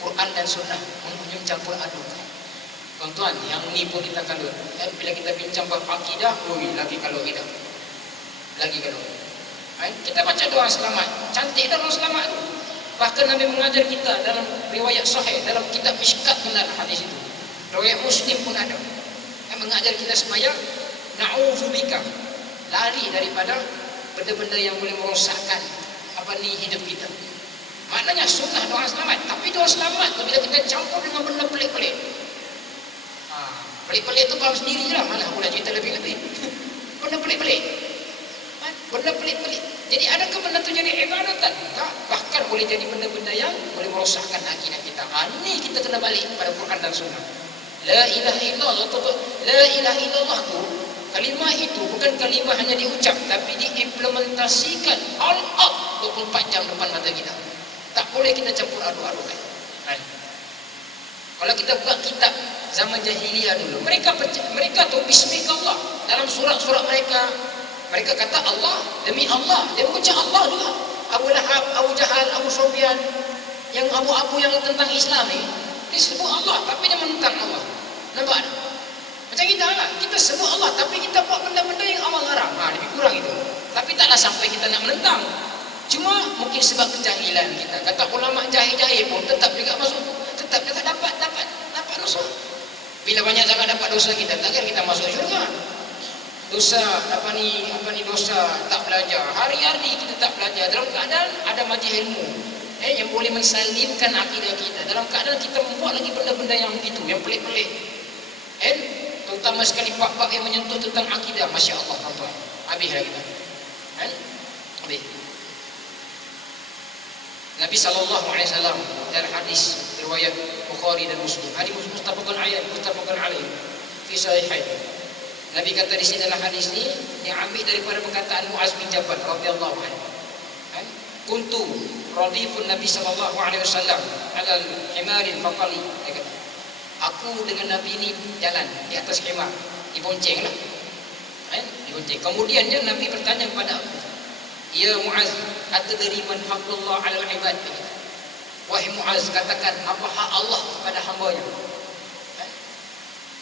Quran dan Sunnah, mencampur adukan. Tuan-tuan, yang ni pun kita kalau bila kita bincang bab akidah, lagi kalau kita. Lagi kalau. Kita baca doa selamat. Cantik doa selamat tu. Bahkan Nabi mengajar kita dalam riwayat sahih, dalam kitab Mishkat pun ada hadis itu. Riwayat Muslim pun ada. Yang mengajar kita sembahyang, na'udzubika, lari daripada benda-benda yang boleh merosakkan hidup kita. Maknanya sunnah doa selamat. Tapi doa selamat tu bila kita campur dengan benda pelik-pelik. Pelik-pelik tu faham sendiri je lah. Malah aku nak cerita lebih-lebih. Benda pelik-pelik. Benda pelik-pelik. Jadi adakah benda tu jadi ibadatan? Tak. Bahkan boleh jadi benda-benda yang boleh merosakkan akidah kita. Ini kita kena balik pada Quran dan Sunnah. La ilaha illallah. La ilaha illallah tu, kalimah itu bukan kalimah hanya diucap, tapi diimplementasikan all out 24 jam depan mata kita. Tak boleh kita campur aduk-adukan. Kalau kita buka kitab zaman jahiliyah dulu, mereka tu bismillah. Dalam surat-surat mereka kata Allah, demi Allah. Dia mengucap Allah juga. Abu Lahab, Abu Jahal, Abu Sufyan, yang abu-abu yang tentang Islam ni, dia sebut Allah tapi dia menentang Allah. Nampak? Macam kita lah, kita sebut Allah tapi kita buat benda-benda yang Allah larang. Lebih kurang itu. Tapi taklah sampai kita nak menentang. Cuma mungkin sebab kejahilan kita. Kata ulama jahil-jahil pun tetap juga masuk, tetap juga dapat dosa. Bila banyak sangat dapat dosa kita, takkan kita masuk syurga. Dosa dosa tak belajar. Hari-hari kita tak belajar dalam keadaan ada majlis ilmu yang boleh mensalimkan akidah kita. Dalam keadaan kita membuat lagi benda-benda yang begitu, yang pelik-pelik. Terutama sekali bab-bab yang menyentuh tentang akidah. Masya Allah, tuan-tuan. Habislah kita. Habis. Nabi SAW dalam hadis riwayat Bukhari dan Muslim, hadis muttafaqun alaih fi sahihain. Nabi kata di sini dalam hadis ni yang ambil daripada perkataan Muaz bin Jabal radhiyallahu anhu. Kuntu radifun Nabi sallallahu alaihi wasallam alal himarin faqali. Aku dengan Nabi ni jalan di atas himar, diboncenglah. Dibonceng. Kemudiannya Nabi bertanya kepada aku, "Ya Muaz, atadri man haqqullah 'alal 'ibad?" Wahai Muaz, katakan apa hak Allah kepada hamba-Nya.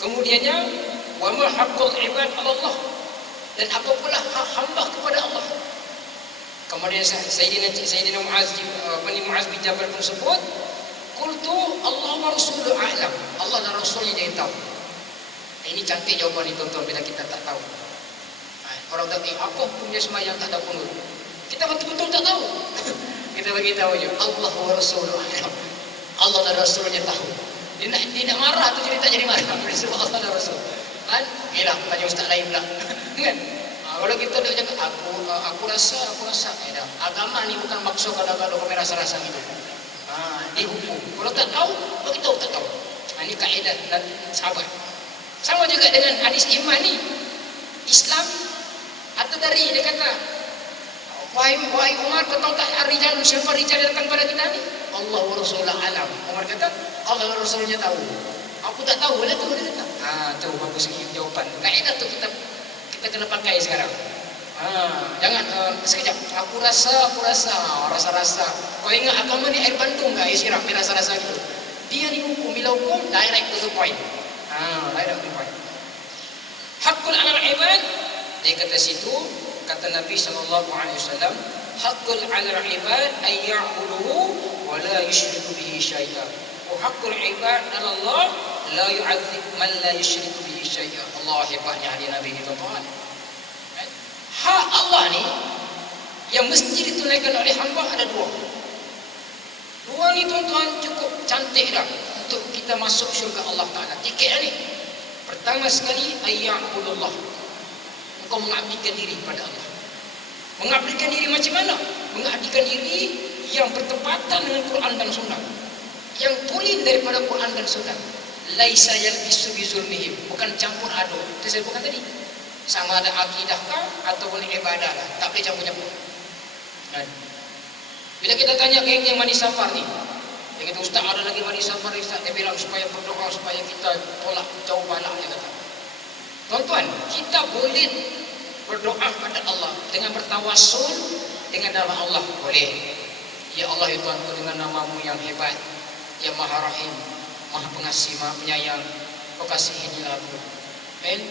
Kemudiannya, "Wa ma haqqul 'ibad 'ala Allah?" Dan apa pula hak hamba kepada Allah? Kemudian Sayyidina Muaz bin Jabal pun sebut, "Qultu Allah wa rasuluhu a'lam." Allah dan Rasulnya yang tahu. Ini cantik jawapan ni tuan-tuan bila kita tak tahu. Orang kata, apa punya sembahyang tak tahu pun. Kita betul-betul tak tahu. Kita bagi tahu je, Allah wa rasuluhu a'lam. Allah dan Rasulnya tahu. Dia nak marah tu jadi tak jadi marah. Sebab Allah dan Rasul. Yelah, tanya ustaz lain pula. Kan? Kalau kita nak cakap, aku rasa. Agama ni bukan maksud kalau kami rasa-rasa gitu. Dihukum. Kalau tak tahu, bagi tahu tak tahu. Ini kaedah dan sahabat. Sama juga dengan hadis iman ni. Islam atau dari dia kata, wahai Umar, kau tahu tak rijal, siapa rijal datang pada kita ni? Allah wa Rasulullah alam. Umar kata, Allah wa Rasulnya tahu. Aku tak tahu, dia tahu, dia kata. Tu bagus jawapan. Kaedah tu kita kena pakai sekarang. Jangan sekejap. Aku rasa. Kau ingat agama ni air bantung ke? Air sirap, dia rasa gitu. Dia ni hukum, bila hukum direct to the point. Direct to the point. Hakul alal ibad, dia kata situ, kata Nabi SAW, hakul alal ibad ay ya'buduhu wa la yushriku bihi syai'an. Wa hakul ibad ala Allah la yu'adzib man la yushriku bihi syai'an. Allah hebatnya hadis Nabi kita tuan. Hak Allah ni yang mesti ditunaikan oleh hamba ada dua. Dua ni tuan-tuan cukup cantik dah untuk kita masuk syurga Allah Ta'ala. Tiket ni. Pertama sekali, ayya'budullah. Engkau mengabdikan diri pada Allah. Mengabdikan diri macam mana? Mengabdikan diri yang bertepatan dengan Quran dan Sunnah. Yang tulen daripada Quran dan Sunnah. Laisa yalbisu bizulmihim. Bukan campur aduk. Itu saya bukan tadi. Sama ada akidah kah ataupun ibadah lah. Tak boleh campur-campur. Bila kita tanya ke yang mani safar ni, dia kata, Ustaz ada lagi mani safar, Ustaz. Dia bilang supaya berdoa, supaya kita tolak jauh balak, dia kata. Tuan-tuan, kita boleh berdoa kepada Allah dengan bertawassul dengan nama Allah. Boleh. Ya Allah ya Tuhanku, dengan namamu yang hebat, yang maha rahim, maha pengasih, maha penyayang, kau kasihilah aku. Amin.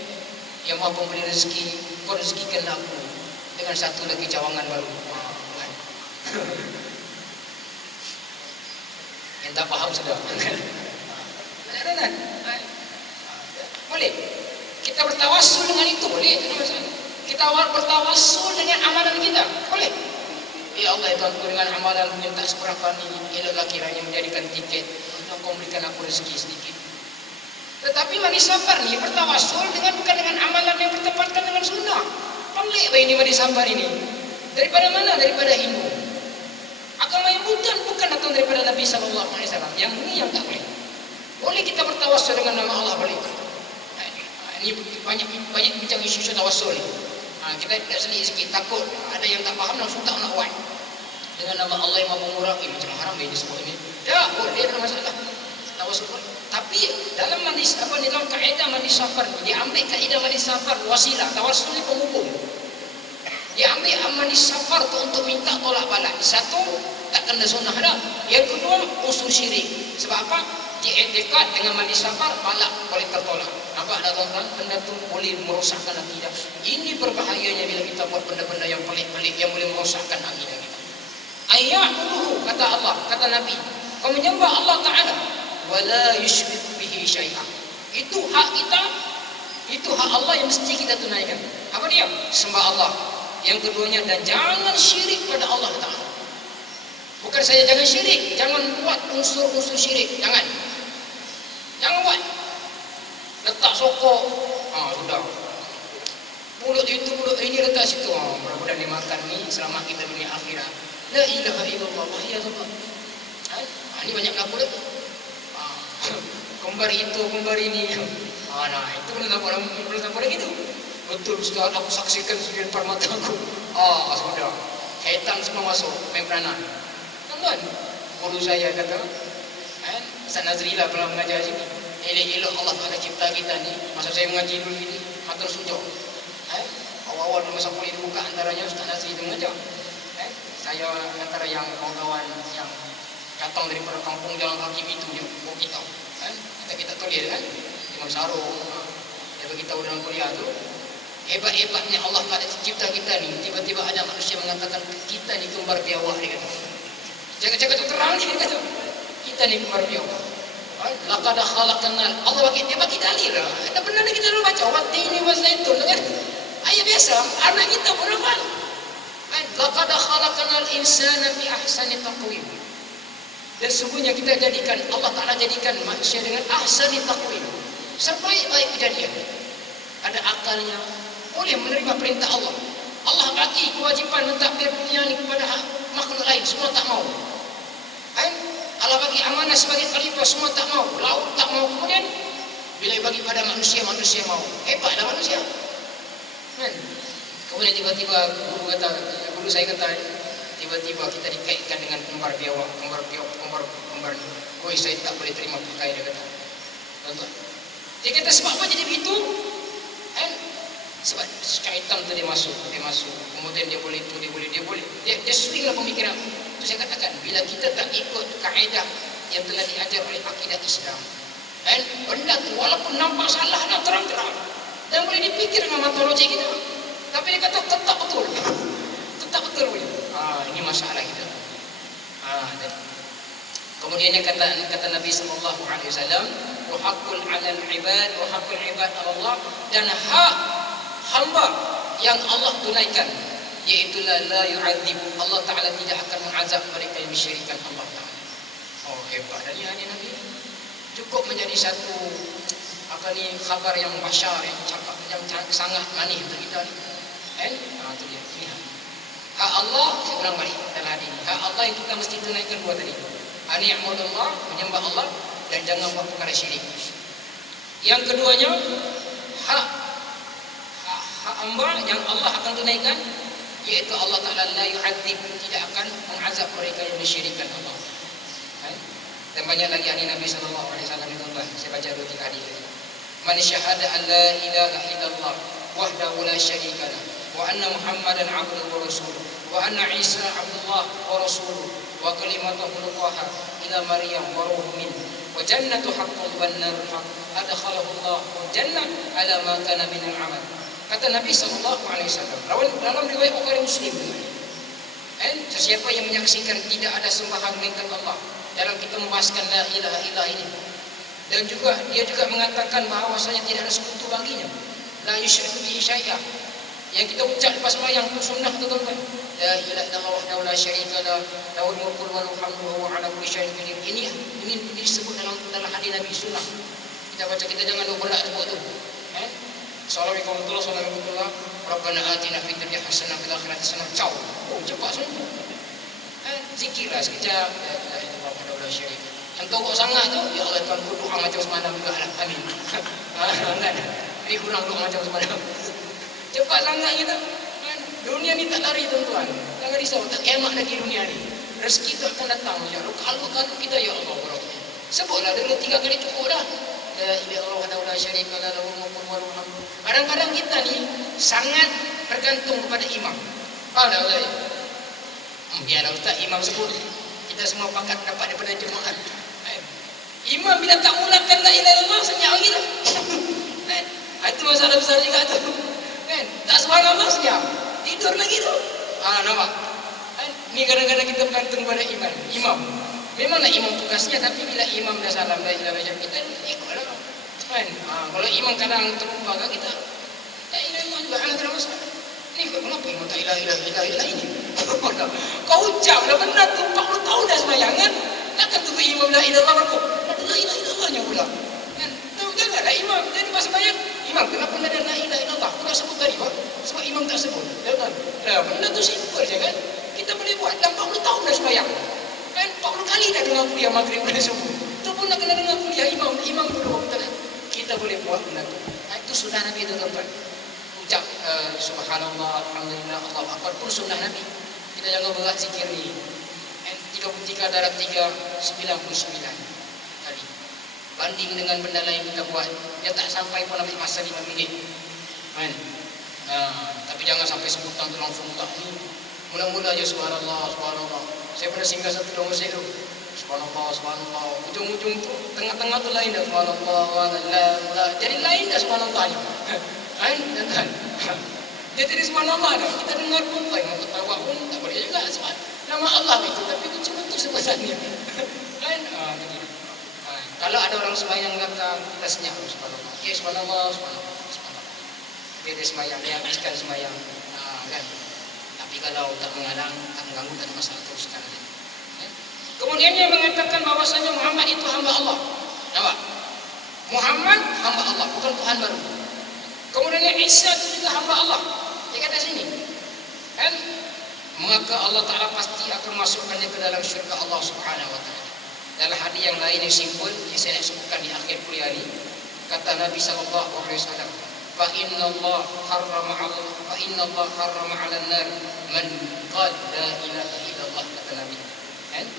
Yang maha pemberi rezeki, kau rezekikanlah aku dengan satu lagi cawangan baru. Yang tak faham sudah. Boleh. Kita bertawassul dengan itu, boleh. Kita bertawassul dengan amalan kita, boleh. Ya Allah ya Tuhanku, dengan amalan yang tak seberapa ini, eloklah kiranya menjadikan tiket untuk kau berikan aku rezeki sedikit. Tetapi mani safar ni bertawassul bukan dengan amalan yang bertepatan dengan sunnah. Pelik ini mani safar ini. Daripada mana? Daripada Hindu. Agama yang bukan datang daripada Nabi SAW. Yang ini yang tak boleh. Boleh kita bertawassul dengan nama Allah, boleh. Ini banyak bincang isu tawassul ni. Kita tak selit sikit, takut ada yang tak faham langsung tak nak buat. Dengan nama Allah yang Maha Pemurah, macam haram ini semua ini. Tak boleh, tak ada masalah. Tawassul boleh. Tapi dalam dalam kaedah mandi safar ni, dia ambil kaedah mandi safar wasilah. Tawassul ni penghubung. Dia ambil mandi safar tu untuk minta tolak balak. Satu, tak kena sunnah dah. Yang kedua, usul syirik. Sebab apa? Diiktikad dengan mandi safar, balak boleh tertolak. Nampak tak tuan-tuan? Benda tu boleh merosakkan akidah. Ini berbahayanya bila kita buat benda-benda yang pelik-pelik yang boleh merosakkan akidah kita. Ayya'buduhu, kata Allah, kata Nabi, kau menyembah Allah Ta'ala, wala yushriku bihi syai'an. Itu hak kita, itu hak Allah yang mesti kita tunaikan. Apa dia? Sembah Allah. Yang keduanya, dan jangan syirik pada Allah Ta'ala. Bukan saja jangan syirik, jangan buat unsur-unsur syirik. Jangan buat. Letak sokok, sudah. Mulut itu, mulut ini letak situ. Mudah-mudahan dimakan ni, selamat kita dunia akhirat. La ilaha illallah, wahya Allah. Ini banyak lagu lagi. Kembar itu, kembar ini. Itu belum nampak lagi tu. Betul Ustaz, aku saksikan di depan mataku. Sudah. Syaitan semua masuk, main peranan. Tuan-tuan, guru saya kata, Ustaz Nazri lah pernah mengajar sini. Elok-elok Allah Ta'ala cipta kita ni. Masa saya mengaji dulu ini, matur sujud. Awal-awal masa kuliah dibuka, antaranya Ustaz Nazri itu mengajar. Saya antara yang kawan-kawan yang datang daripada kampung jalan kaki itu je, bawa kita. Kita tulis kan, Imam Sarung. Dia beritahu dalam kuliah tu, hebat-hebatnya Allah Ta'ala cipta kita ni. Tiba-tiba ada manusia mengatakan, kita ni kembar biawak, dia kata. Jaga-jaga tu terang dia kata, kita ni kembar biawak. Laqad khalaqnal, Allah dia bagi dalil lah. Ada benar kita dulu baca watini wazaitun kan. Ayat biasa, anak kita pun hafal. Laqad khalaqnal insana fi ahsani taqwim. Dan sesungguhnya kita jadikan, Allah Ta'ala jadikan manusia dengan ahsani taqwim. Sebaik-baik kejadian. Ada akalnya, boleh menerima perintah Allah. Allah bagi kewajipan mentadbir dunia ni kepada makhluk lain, semua tak mau. Allah bagi amanah sebagai khalifah, semua tak mau, laut tak mau. Kemudian bila bagi pada manusia, manusia mau. Hebatlah manusia. Kan? Kemudian tiba-tiba guru saya kata, tiba-tiba kita dikaitkan dengan kembar biawak, kembar. Oi, saya tak boleh terima pakai, dia kata. Tuan-tuan. Dia kata sebab apa jadi begitu? Kan? Sebab syaitan tu dia masuk. Kemudian dia boleh itu, dia swing lah pemikiran. Itu saya katakan, bila kita tak ikut kaedah yang telah diajar oleh akidah Islam, kan? Benda tu walaupun nampak salah, nak terang-terang, dan boleh dipikir dengan mata logik kita, tapi dia kata tetap betul. Tetap betul boleh. Ini masalah kita. Kemudian dia kata Nabi sallallahu alaihi wasallam, wa haqqul 'alal 'ibad wa haqqul 'ibad 'ala Allah, dan hak hamba yang Allah tunaikan, iaitu la yu'adzib. Allah Taala tidak akan mengazab mereka yang mensyirikkan Allah Taala. Oh, hebat dari Nabi. Cukup menjadi satu khabar yang masyar, yang sangat manis untuk kita ni. Itu dia. Hak Allah, saya ulang balik dalam hadis ini. Hak Allah yang kita mesti tunaikan dua tadi. Ani'budullah, menyembah Allah, dan jangan buat perkara syirik. Yang keduanya, hak hamba yang Allah akan tunaikan, iaitu Allah Ta'ala la yu'adzib, tidak akan mengazab mereka yang mensyirikkan Allah. Dan banyak lagi hadis Nabi sallallahu alaihi wasallam itu, saya baca 2-3 hadis. Man syahada an la ilaha illallah wahdahu la syarika lah, wa anna Muhammadan 'abduhu wa rasuluhu, wa anna Isa 'abdullah wa rasuluhu, wa kalimatuhu alqaha ila Maryam wa ruhun min, wa jannatu haqqun wan naru haqq, adkhalahu Allah jannah ala ma kana min al-'amal. Kata Nabi sallallahu alaihi wasallam dalam riwayat Bukhari Muslim, sesiapa yang menyaksikan tidak ada sembahan melainkan Allah, dalam kita membahaskan la ilaha illallah ini, dan juga dia juga mengatakan bahawasanya tidak ada sekutu baginya, la yusyriku bihi syai'a, yang kita ucap lepas sembahyang itu sunnah tu tuan-tuan. La ilaha illallah wahdahu la syarika lah, lahul mulku wa lahul hamdu wa huwa ala kulli syai'in qadir. Ini disebut dalam hadis Nabi, sunnah. Kita baca, kita jangan lupa sebut tu. Assalamualaikum warahmatullahi wabarakatuh. Rabbana atina fid dunya hasanah wa fil akhirati hasanah. Ciao. Oh, cepat semua. Zikirlah sekejap. La ilaha illallah wahdahu la syarika. Yang tokok sangat tu, ya Allah Tuhan, doa macam semalam juga lah. Amin. Ini kurang doa macam semalam. Cepat sangat kita. Dunia ni tak lari tuan-tuan. Jangan risau, tak kiamat lagi dunia ni. Rezeki tu akan datang. Ya Allah, kalau kita, ya Allah, sebutlah dulu 3 kali cukup dah. La ilaha illallah wahdahu la syarika lah, lahul mulku wa lahul hamdu. Kadang-kadang kita ni sangat bergantung kepada imam. Faham tak Ustaz? Biarlah Ustaz imam sebut, kita semua pakat dapat daripada jemaah. Imam bila tak mulakan la ilaha illallah, senyap lagi lah. Itu masalah besar juga tu. Tak subhanallah, senyap, tidur lagi tu. Nampak? Ni kadang-kadang kita bergantung pada imam. Memanglah imam tugasnya, tapi bila imam dah salam la ilaha illallah, kita ikutlah. Kalau imam kadang terlupa kan, kita la ilaha illallah juga ada masalah. Ni kenapa imam tak ilaha illallah ini? Kau ucap dah benda tu 40 tahun dah sembahyang kan? Takkan tunggu imam la ilaha illallah aku. Ada la ilaha illallahnya pula. Kan? Janganlah imam jadi pas sembahyang, imam kenapa ada la ilaha illallah? Aku tak sebut tadi Pak. Sebab imam tak sebut. Jangan. Benda tu simple je kan? Kita boleh buat dalam 40 tahun dah sembahyang. Kan 40 kali dah dengar kuliah maghrib pada subuh. Tu pun nak kena dengar kuliah imam dulu kita boleh buat benda tu. Itu sunnah Nabi tu tuan-tuan. Ucap subhanallah, alhamdulillah, Allahu akbar pun sunnah Nabi. Kita jangan berat zikir ni. 33 darab 3 99 kali. Banding dengan benda lain kita buat, dia tak sampai pun ambil masa 5 minit. Tapi jangan sampai sebutan tu langsung tak ni. Mula-mula je subhanallah, subhanallah. Saya pernah singgah satu dua masjid tu. Subhanallah, subhanallah. Ujung-ujung tu, tengah-tengah tu lain dah. Subhanallah, la. Jadi lain dah subhanallahnya. Tuan-tuan. Dia jadi subhanallah dah. Kita dengar pun, mau ketawa pun tak boleh juga. Sebab nama Allah itu, tapi itu cuma tu sebutannya. Kalau ada orang sembahyang kata, kita senyap subhanallah. Ya subhanallah, subhanallah, subhanallah. Dia sembahyang, dia habiskan sembahyang. Kan? Tapi kalau tak mengadang, tak mengganggu, tak ada masalah, teruskan. Kemudian dia mengatakan bahwasanya Muhammad itu hamba Allah. Nampak? Muhammad hamba Allah, bukan Tuhan baru. Kemudian Isa itu juga hamba Allah. Dia kata sini, kan? Maka Allah Ta'ala pasti akan masukkannya ke dalam syurga Allah Subhanahu Wa Ta'ala. Dalam hadis yang lain yang simpul yang saya nak sebutkan di akhir kuliah ini, kata Nabi sallallahu alaihi wasallam, fa inna Allah harrama 'ala an-nar man qala la ilaha illallah, kata Nabi. Kan?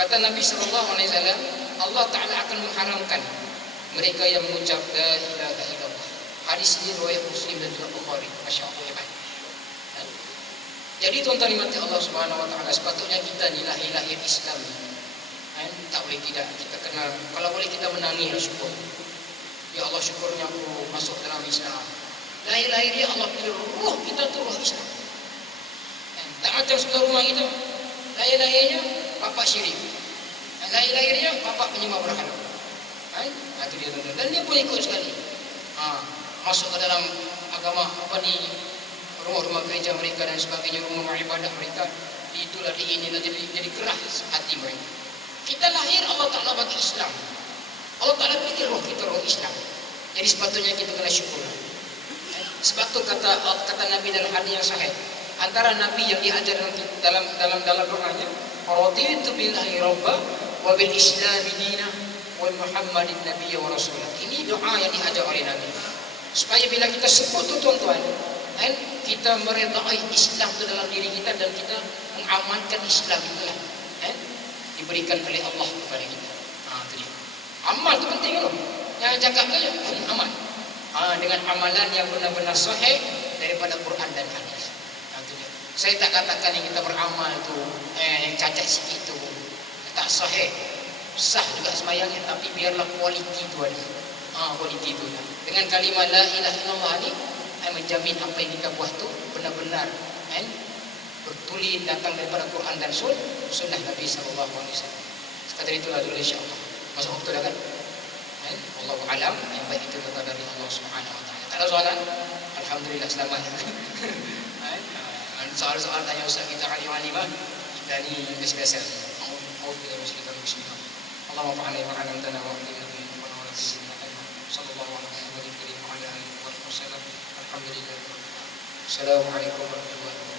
Kata Nabi sallallahu alaihi wasallam, Allah Taala akan mengharamkan mereka yang mengucap la ilaha illallah. Hadis ini riwayat Muslim dan juga Bukhari. Masya-Allah hebat. Kan? Jadi tuan-tuan dimati Allah Subhanahu wa taala, sepatutnya kita ni lahir Islam. Kan? Tak boleh tidak kita kenal. Kalau boleh kita menangis syukur. Ya Allah, syukurnya aku masuk dalam Islam. Lahir-lahir ya Allah pilih ruh kita tu ruh Islam. Kan? Tak macam sebelah rumah kita. Lahir-lahirnya bapak syirik. Lahir-lahirnya bapak penyembah berhala. Kan? Itu dia tuan-tuan. Dan dia pun ikut sekali. Masuk ke dalam agama apa ni, rumah-rumah gereja mereka dan sebagainya, rumah ibadah mereka. Itulah inilah jadi keras hati mereka. Kita lahir Allah Ta'ala bagi Islam. Allah Ta'ala bagi roh kita roh Islam. Jadi sepatutnya kita kena syukur. Sebab tu kata Nabi dalam hadis yang sahih, antara Nabi yang diajar dalam doanya, raditu billahi rabba wa bil islami dina wa muhammadin nabiyya wa rasulah. Ini doa yang diajar oleh Nabi. Supaya bila kita sebut tu tuan-tuan, kita meredai Islam itu dalam diri kita dan kita mengamalkan Islam itulah diberikan oleh Allah kepada kita. Itu dia. Amal itu penting loh. Jangan cakap saja, amal. Dengan amalan yang benar-benar sahih daripada Quran dan hadis. Itu dia. Saya tak katakan yang kita beramal tu yang cacat sikit tu tak sahih. Sah juga sembahyangnya, tapi biarlah kualiti itu ada. Kualiti itu ada. Dengan kalimah la ilaha illallah ni menjamin apa yang kita buat tu benar-benar bertuli datang daripada Quran dan sunnah Nabi sallallahu alaihi wasallam. Sekadar itulah dulu insya-Allah. Masuk waktu dah kan? Wallahu alam, yang baik itu datang dari Allah Subhanahu wa taala. Tak ada soalan? Alhamdulillah selamat. Soal-soal tanya ustaz kita Ali Alimah, kita ni biasa-biasa. Mau kita bismillah. Allahumma fa'alna wa 'allamtana wa 'allimna wa sallallahu alaihi wa sallam. Alhamdulillah. Assalamualaikum warahmatullahi wabarakatuh.